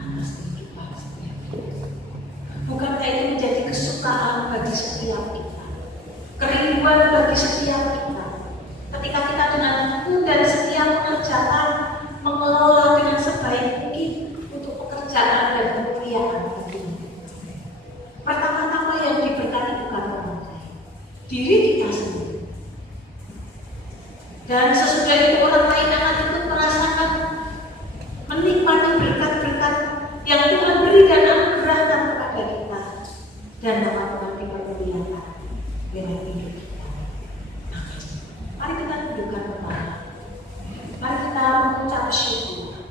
atas kehidupan setiap kita. Bukankah itu menjadi kesukaan bagi setiap kita, kerinduan bagi setiap kita, ketika kita dengan tekun dan setia mengerjakan, mengelola dengan sebaik mungkin untuk pekerjaan dan kemuliaan bagi Tuhan. Pertama-tama yang diberkati bukan orang lain, diri kita sendiri. Dan sesudah itu orang lain akan ikut merasakan, menikmati berkat-berkat yang Tuhan beri dan anugerahkan kepada kita, dan nama Tuhan dipermuliakan dalam hidup kita. Mari kita dudukkan kepala. Mari kita mengucap syukur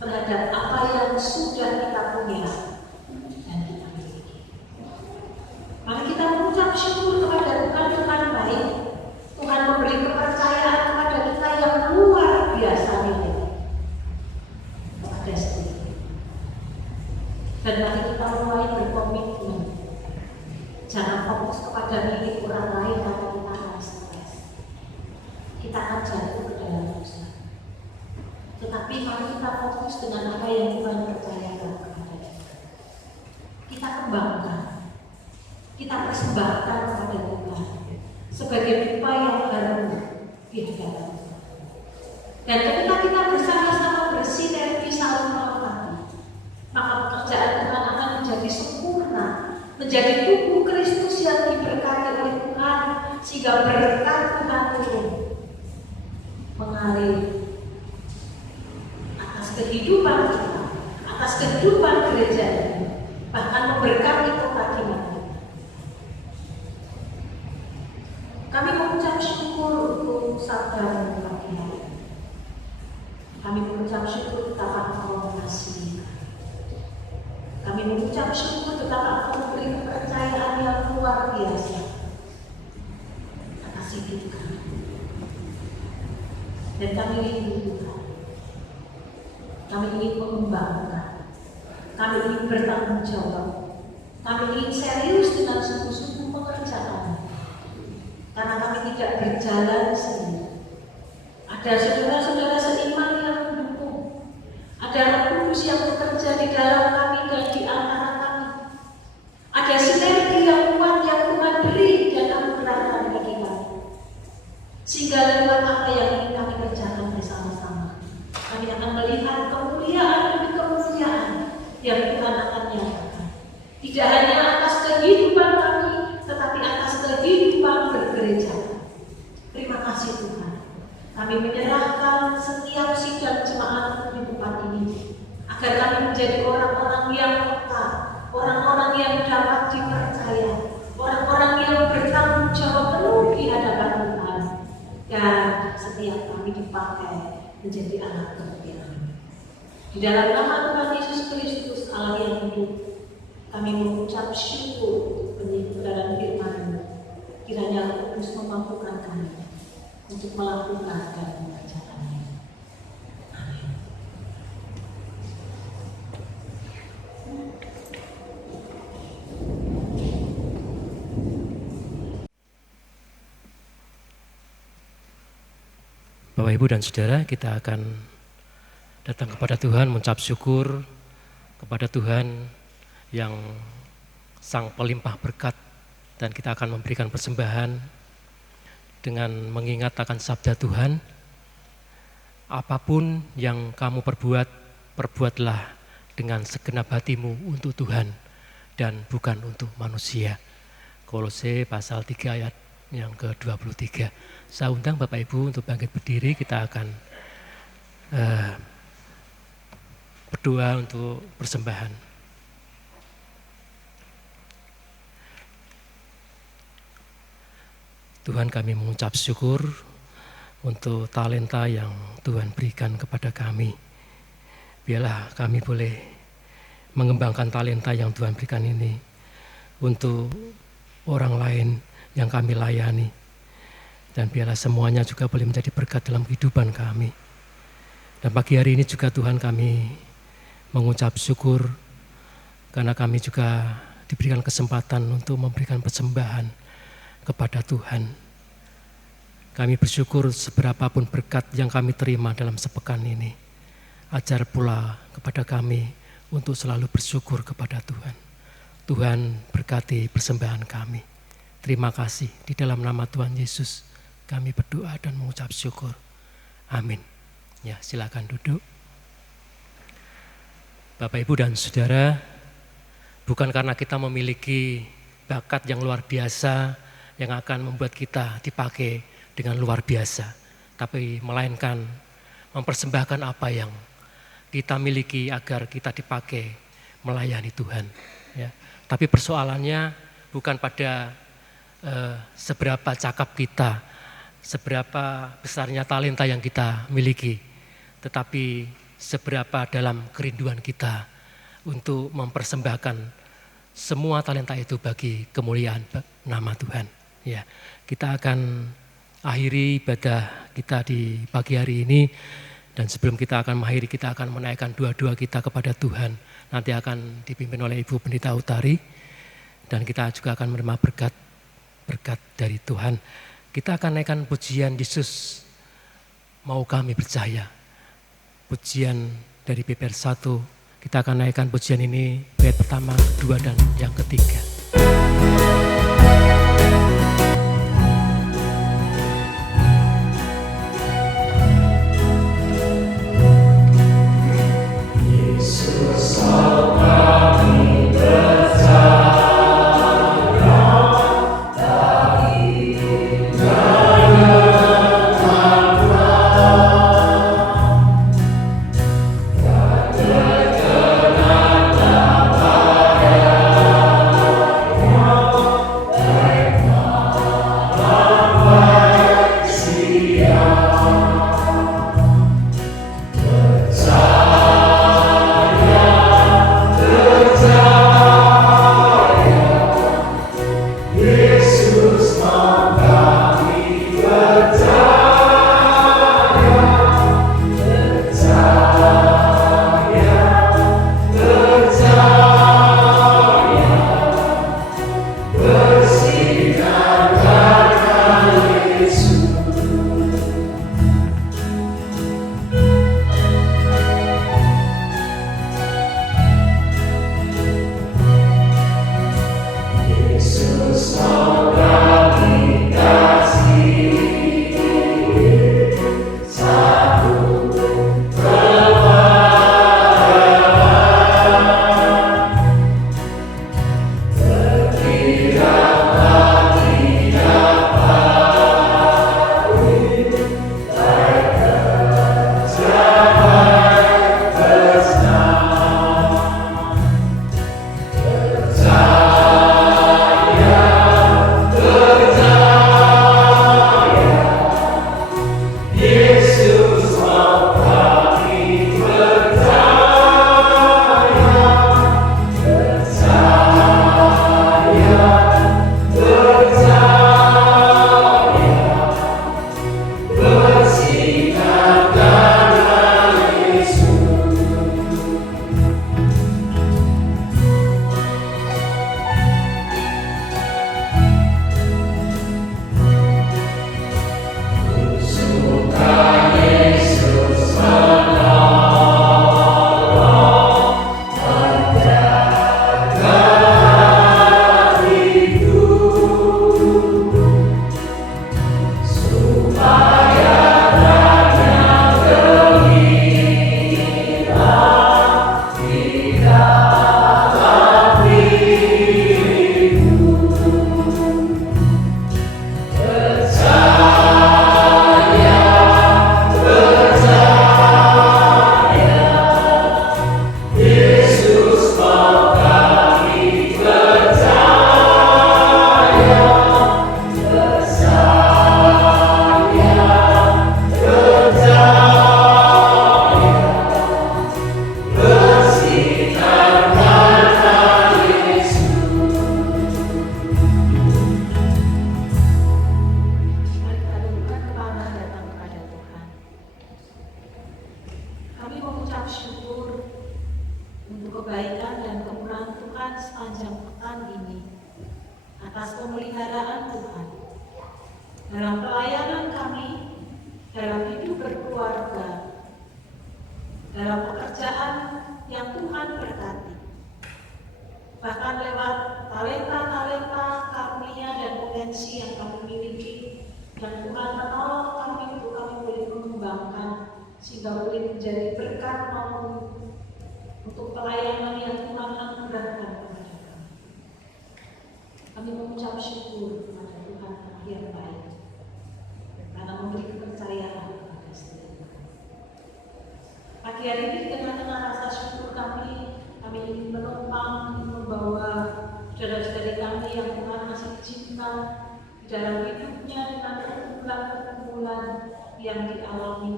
terhadap apa yang sudah kita punya dan kita miliki. Mari kita mengucap syukur kepada Tuhan baik. Tuhan memberi kepercayaan kepada kita yang luar biasa nilai kepada setiap kita. Dan mari kita mulai berkomitmen, jangan fokus kepada milik orang lain atau kita akan stres. Kita akan jatuh ke dalam dosa. Tetapi mari kita fokus dengan apa yang Tuhan percayakan kepada kita. Kita kembangkan, kita persembahkan kepada Tuhan sebagai upaya yang baru di hadapan Tuhan. Dan ketika kita bersama-sama bersinergi saling melengkapi, maka pekerjaan Tuhan akan menjadi sempurna, menjadi tubuh Kristus yang diberkati oleh Tuhan, sehingga berkat Tuhan turun mengalir atas kehidupan kita, atas kehidupan gereja ini, bahkan memberkati kota di mana. Kami mengucap syukur untuk sabda pagi hari. Kami mengucap syukur betapa Engkau mengasihi. Kami mengucap syukur betapa Engkau memberi kepercayaan yang luar biasa atas hidup kami. Dan kami ingin Tuhan, kami ingin mengembangkan, kami ingin bertanggung jawab Kami ingin serius dengan sungguh-sungguh mengerjakan, karena kami tidak berjalan sendiri. Ada saudara-saudara seiman yang mendukung, ada Roh Kudus yang bekerja di dalam kami dan di antara kami. Ada sinergi yang kuat yang Tuhan beri dan anugerahkan bagi kami, sehingga lewat apa yang ingin kami kerjakan bersama-sama, kami akan melihat kemuliaan demi kemuliaan yang Tuhan akan nyatakan. Tidak hanya atas kehidupan kami, tetapi atas kehidupan bergereja. Terima kasih Tuhan. Kami menyerahkan setiap sidang jemaat di tempat ini, agar kami menjadi orang-orang yang peka, orang-orang yang dapat dipercaya, orang-orang yang bertanggung jawab penuh di hadapan Tuhan, dan setiap kami dipakai menjadi anak kemuliaan. Di dalam nama Tuhan Yesus Kristus Allah yang hidup, kami mengucap syukur kebenaran firman-Mu. Kiranya Roh Kudus memampukan kami untuk melakukan dan mengerjakannya. Amin. Bapak, Ibu, dan Saudara, kita akan datang kepada Tuhan, mengucap syukur kepada Tuhan yang sang pelimpah berkat, dan kita akan memberikan persembahan dengan mengingat akan sabda Tuhan. Apapun yang kamu perbuat, perbuatlah dengan segenap hatimu untuk Tuhan dan bukan untuk manusia. Kolose pasal 3 ayat yang ke-23. Saya undang Bapak Ibu untuk bangkit berdiri, kita akan berdoa untuk persembahan. Tuhan, kami mengucap syukur untuk talenta yang Tuhan berikan kepada kami. Biarlah kami boleh mengembangkan talenta yang Tuhan berikan ini untuk orang lain yang kami layani. Dan biarlah semuanya juga boleh menjadi berkat dalam kehidupan kami. Dan pagi hari ini juga Tuhan, kami mengucap syukur karena kami juga diberikan kesempatan untuk memberikan persembahan kepada Tuhan. Kami bersyukur seberapapun berkat yang kami terima dalam sepekan ini. Ajar pula kepada kami untuk selalu bersyukur kepada Tuhan. Tuhan berkati persembahan kami. Terima kasih, di dalam nama Tuhan Yesus kami berdoa dan mengucap syukur. Amin. Ya, silakan duduk. Bapak, Ibu, dan Saudara, bukan karena kita memiliki bakat yang luar biasa yang akan membuat kita dipakai dengan luar biasa, tapi melainkan mempersembahkan apa yang kita miliki agar kita dipakai melayani Tuhan. Ya. Tapi persoalannya bukan pada seberapa cakap kita, seberapa besarnya talenta yang kita miliki, tetapi seberapa dalam kerinduan kita untuk mempersembahkan semua talenta itu bagi kemuliaan nama Tuhan. Ya, kita akan akhiri ibadah kita di pagi hari ini, dan sebelum kita akan mengakhiri, kita akan menaikkan doa-doa kita kepada Tuhan. Nanti akan dipimpin oleh Ibu Pendeta Utari, dan kita juga akan menerima berkat dari Tuhan. Kita akan naikkan pujian Yesus Mau Kami Percaya. Pujian dari PPR 1. Kita akan naikkan pujian ini bait pertama, kedua, dan yang ketiga. Yesus Kami mengucap syukur untuk kebaikan dan kemurahan Tuhan sepanjang pekan ini, atas pemeliharaan Tuhan dalam pelayanan kami, dalam hidup berkeluarga, dalam pekerjaan yang Tuhan berkati, bahkan lewat talenta-talenta, karunia dan potensi yang kami miliki, dan Tuhan menolong kami untuk kami boleh mengembangkan sehingga boleh menjadi berkat maupun untuk pelayanan yang Tuhan anugerahkan kepada kami. Kami mengucap syukur kepada Tuhan yang baik karena memberi kepercayaan kepada setiap kami. Pagi hari ini dengan rasa syukur kami ingin menopang, membawa saudara-saudari kami yang Tuhan masih izinkan di dalam hidupnya dengan pergumulan-pergumulan yang dialami,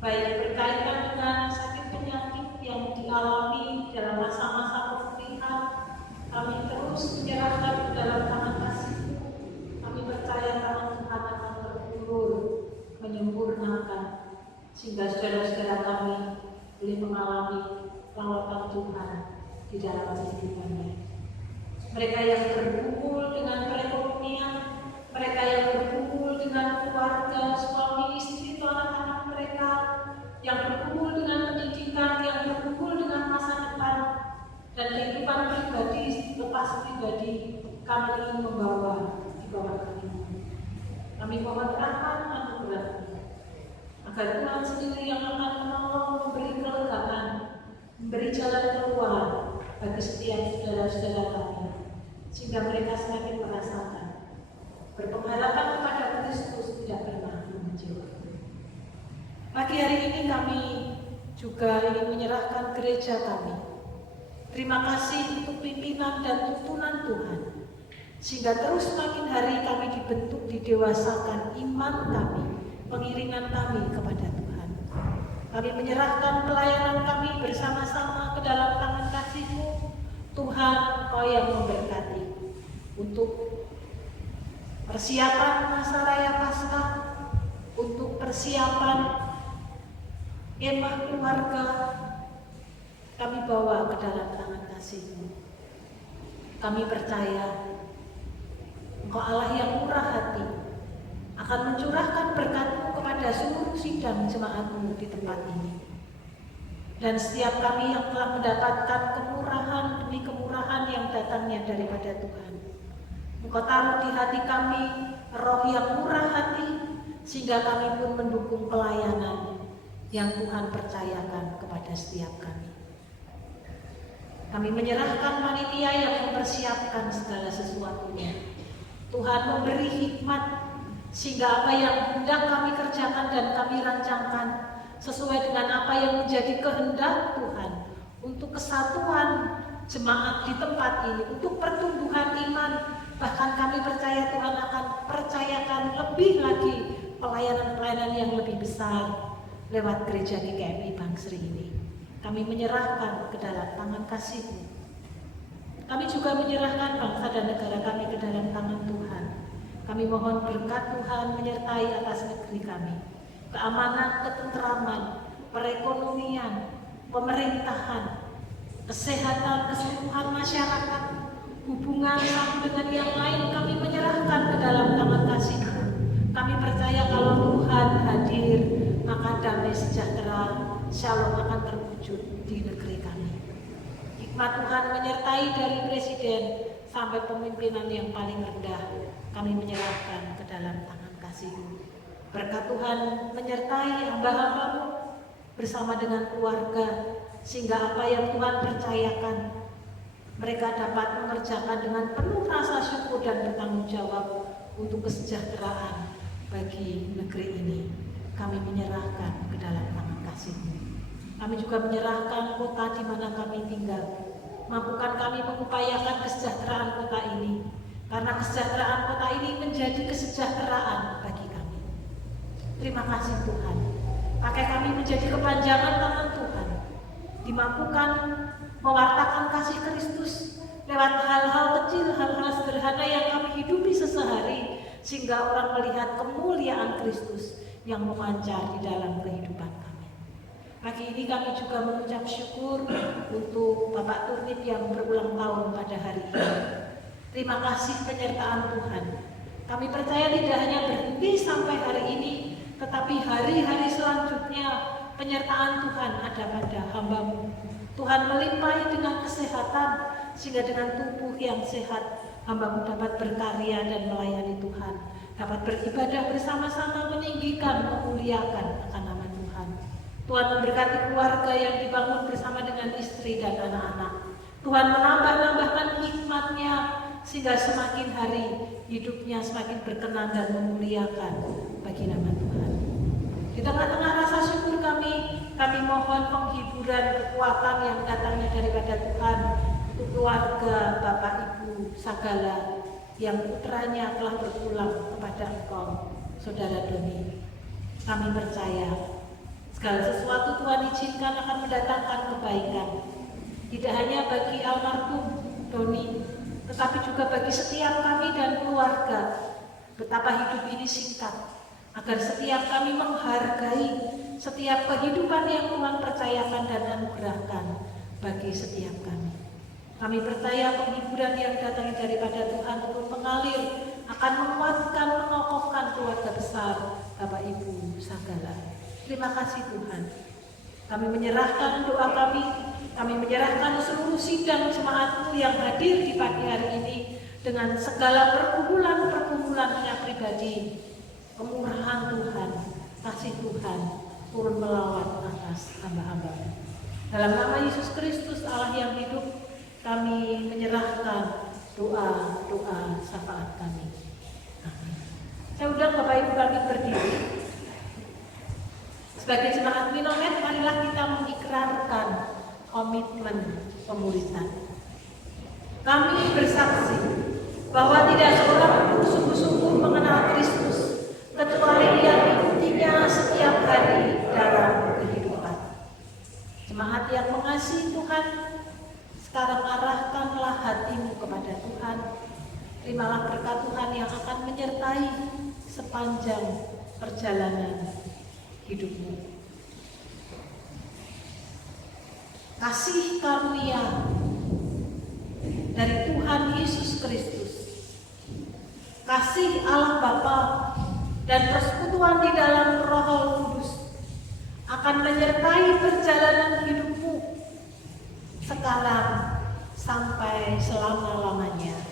baik berkaitan dengan sakit penyakit yang dialami dalam masa-masa pemulihan. Kami terus menyerahkan ke dalam tangan kasih-Mu. Kami percaya tangan Tuhan akan terulur menyempurnakan sehingga saudara-saudara kami boleh mengalami lawatan Tuhan di dalam kehidupannya. Mereka yang berkumpul dengan perekonomian, mereka yang berkumpul dengan keluarga, suami, istri, anak-anak mereka, yang berkumpul dengan pendidikan, yang berkumpul dengan masa depan, dan kehidupan pribadi, lepas pribadi, kami ingin membawa di bawah kami. Kami mohon rahmat anugerah agar Tuhan sendiri yang akan menolong, memberi kelegaan, memberi jalan keluar bagi setiap saudara-saudara kami, sehingga mereka semakin merasakan berpengharapan kepada Kristus tidak pernah mengecewakan. Pagi hari ini kami juga ingin menyerahkan gereja kami. Terima kasih untuk pimpinan dan tuntunan Tuhan, sehingga terus makin hari kami dibentuk, didewasakan iman kami, pengiringan kami kepada Tuhan. Kami menyerahkan pelayanan kami bersama-sama ke dalam tangan kasih-Mu. Tuhan, Kau yang memberkati untuk persiapan masa raya Paskah, untuk persiapan kemah keluarga, kami bawa ke dalam tangan kasih-Mu. Kami percaya Engkau Allah yang murah hati akan mencurahkan berkat-Mu kepada seluruh sidang jemaat-Mu di tempat ini. Dan setiap kami yang telah mendapatkan kemurahan demi kemurahan yang datangnya daripada Tuhan, Engkau taruh di hati kami roh yang murah hati, sehingga kami pun mendukung pelayanan yang Tuhan percayakan kepada setiap kami. Kami menyerahkan panitia yang mempersiapkan segala sesuatunya. Tuhan memberi hikmat sehingga apa yang hendak kami kerjakan dan kami rancangkan sesuai dengan apa yang menjadi kehendak Tuhan untuk kesatuan jemaat di tempat ini, untuk pertumbuhan iman. Bahkan kami percaya Tuhan akan percayakan lebih lagi pelayanan-pelayanan yang lebih besar lewat gereja GKMI Bangsri ini. Kami menyerahkan ke dalam tangan kasih-Mu. Kami juga menyerahkan bangsa dan negara kami ke dalam tangan Tuhan. Kami mohon berkat Tuhan menyertai atas negeri kami. Keamanan, ketenteraman, perekonomian, pemerintahan, kesehatan, keseluruhan masyarakat, hubungan satu dengan yang lain kami menyerahkan ke dalam tangan kasih-Mu. Kami percaya kalau Tuhan hadir, maka damai sejahtera, shalom akan terwujud di negeri kami. Hikmat Tuhan menyertai dari presiden sampai pemimpinan yang paling rendah, kami menyerahkan ke dalam tangan kasih-Mu. Berkat Tuhan menyertai hamba-hamba-Mu bersama dengan keluarga, sehingga apa yang Tuhan percayakan mereka dapat mengerjakan dengan penuh rasa syukur dan bertanggung jawab untuk kesejahteraan bagi negeri ini. Kami menyerahkan ke dalam tangan kasih-Mu. Kami juga menyerahkan kota di mana kami tinggal. Mampukan kami mengupayakan kesejahteraan kota ini, karena kesejahteraan kota ini menjadi kesejahteraan bagi kami. Terima kasih Tuhan. Pakai kami menjadi kepanjangan tangan Tuhan. Dimampukan mewartakan kasih Kristus lewat hal-hal kecil, hal-hal sederhana yang kami hidupi sehari, sehingga orang melihat kemuliaan Kristus yang memancar di dalam kehidupan kami. Pagi ini kami juga mengucap syukur untuk Bapak Turnip yang berulang tahun pada hari ini. Terima kasih penyertaan Tuhan. Kami percaya tidak hanya berhenti sampai hari ini, tetapi hari-hari selanjutnya penyertaan Tuhan ada pada hamba-Mu. Tuhan melimpahi dengan kesehatan, sehingga dengan tubuh yang sehat, hamba-Mu dapat berkarya dan melayani Tuhan, dapat beribadah bersama-sama, meninggikan, memuliakan akan nama Tuhan. Tuhan memberkati keluarga yang dibangun bersama dengan istri dan anak-anak. Tuhan menambah-nambahkan hikmat-Nya, sehingga semakin hari hidupnya semakin berkenan dan memuliakan bagi nama Tuhan. Di tengah-tengah rasa syukur kami mohon penghiburan kekuatan yang datangnya daripada Tuhan untuk keluarga Bapak Ibu Sagala yang putranya telah berpulang kepada Engkau, Saudara Doni. Kami percaya segala sesuatu Tuhan izinkan akan mendatangkan kebaikan, tidak hanya bagi almarhum Doni, tetapi juga bagi setiap kami dan keluarga. Betapa hidup ini singkat, agar setiap kami menghargai setiap kehidupan yang Tuhan percayakan dan anugerahkan bagi setiap kami. Kami percaya penghiburan yang datang daripada Tuhan turut mengalir, akan menguatkan, mengokohkan keluarga besar Bapak Ibu Sagala. Terima kasih Tuhan. Kami menyerahkan doa kami menyerahkan seluruh sidang jemaat-Mu yang hadir di pagi hari ini dengan segala pergumulan-pergumulannya pribadi. Kemurahan Tuhan, kasih Tuhan turun melawat atas hamba-hamba. Dalam nama Yesus Kristus Allah yang hidup, kami menyerahkan doa-doa syafaat kami. Amin. Saya undang Bapak Ibu kami berdiri. Sebagai jemaat Minonet, marilah kita mengikrarkan komitmen pemuridan. Kami bersaksi bahwa tidak seorang pun sungguh-sungguh mengenal Kristus, kecuali yang mengikutinya setiap hari dalam kehidupan. Jemaat yang mengasihi Tuhan, sekarang arahkanlah hatimu kepada Tuhan. Terimalah berkat Tuhan yang akan menyertai sepanjang perjalanan hidupmu. Kasih karunia dari Tuhan Yesus Kristus, kasih Allah Bapa dan persekutuan di dalam Roh Kudus akan menyertai perjalanan hidupmu sekarang sampai selama-lamanya.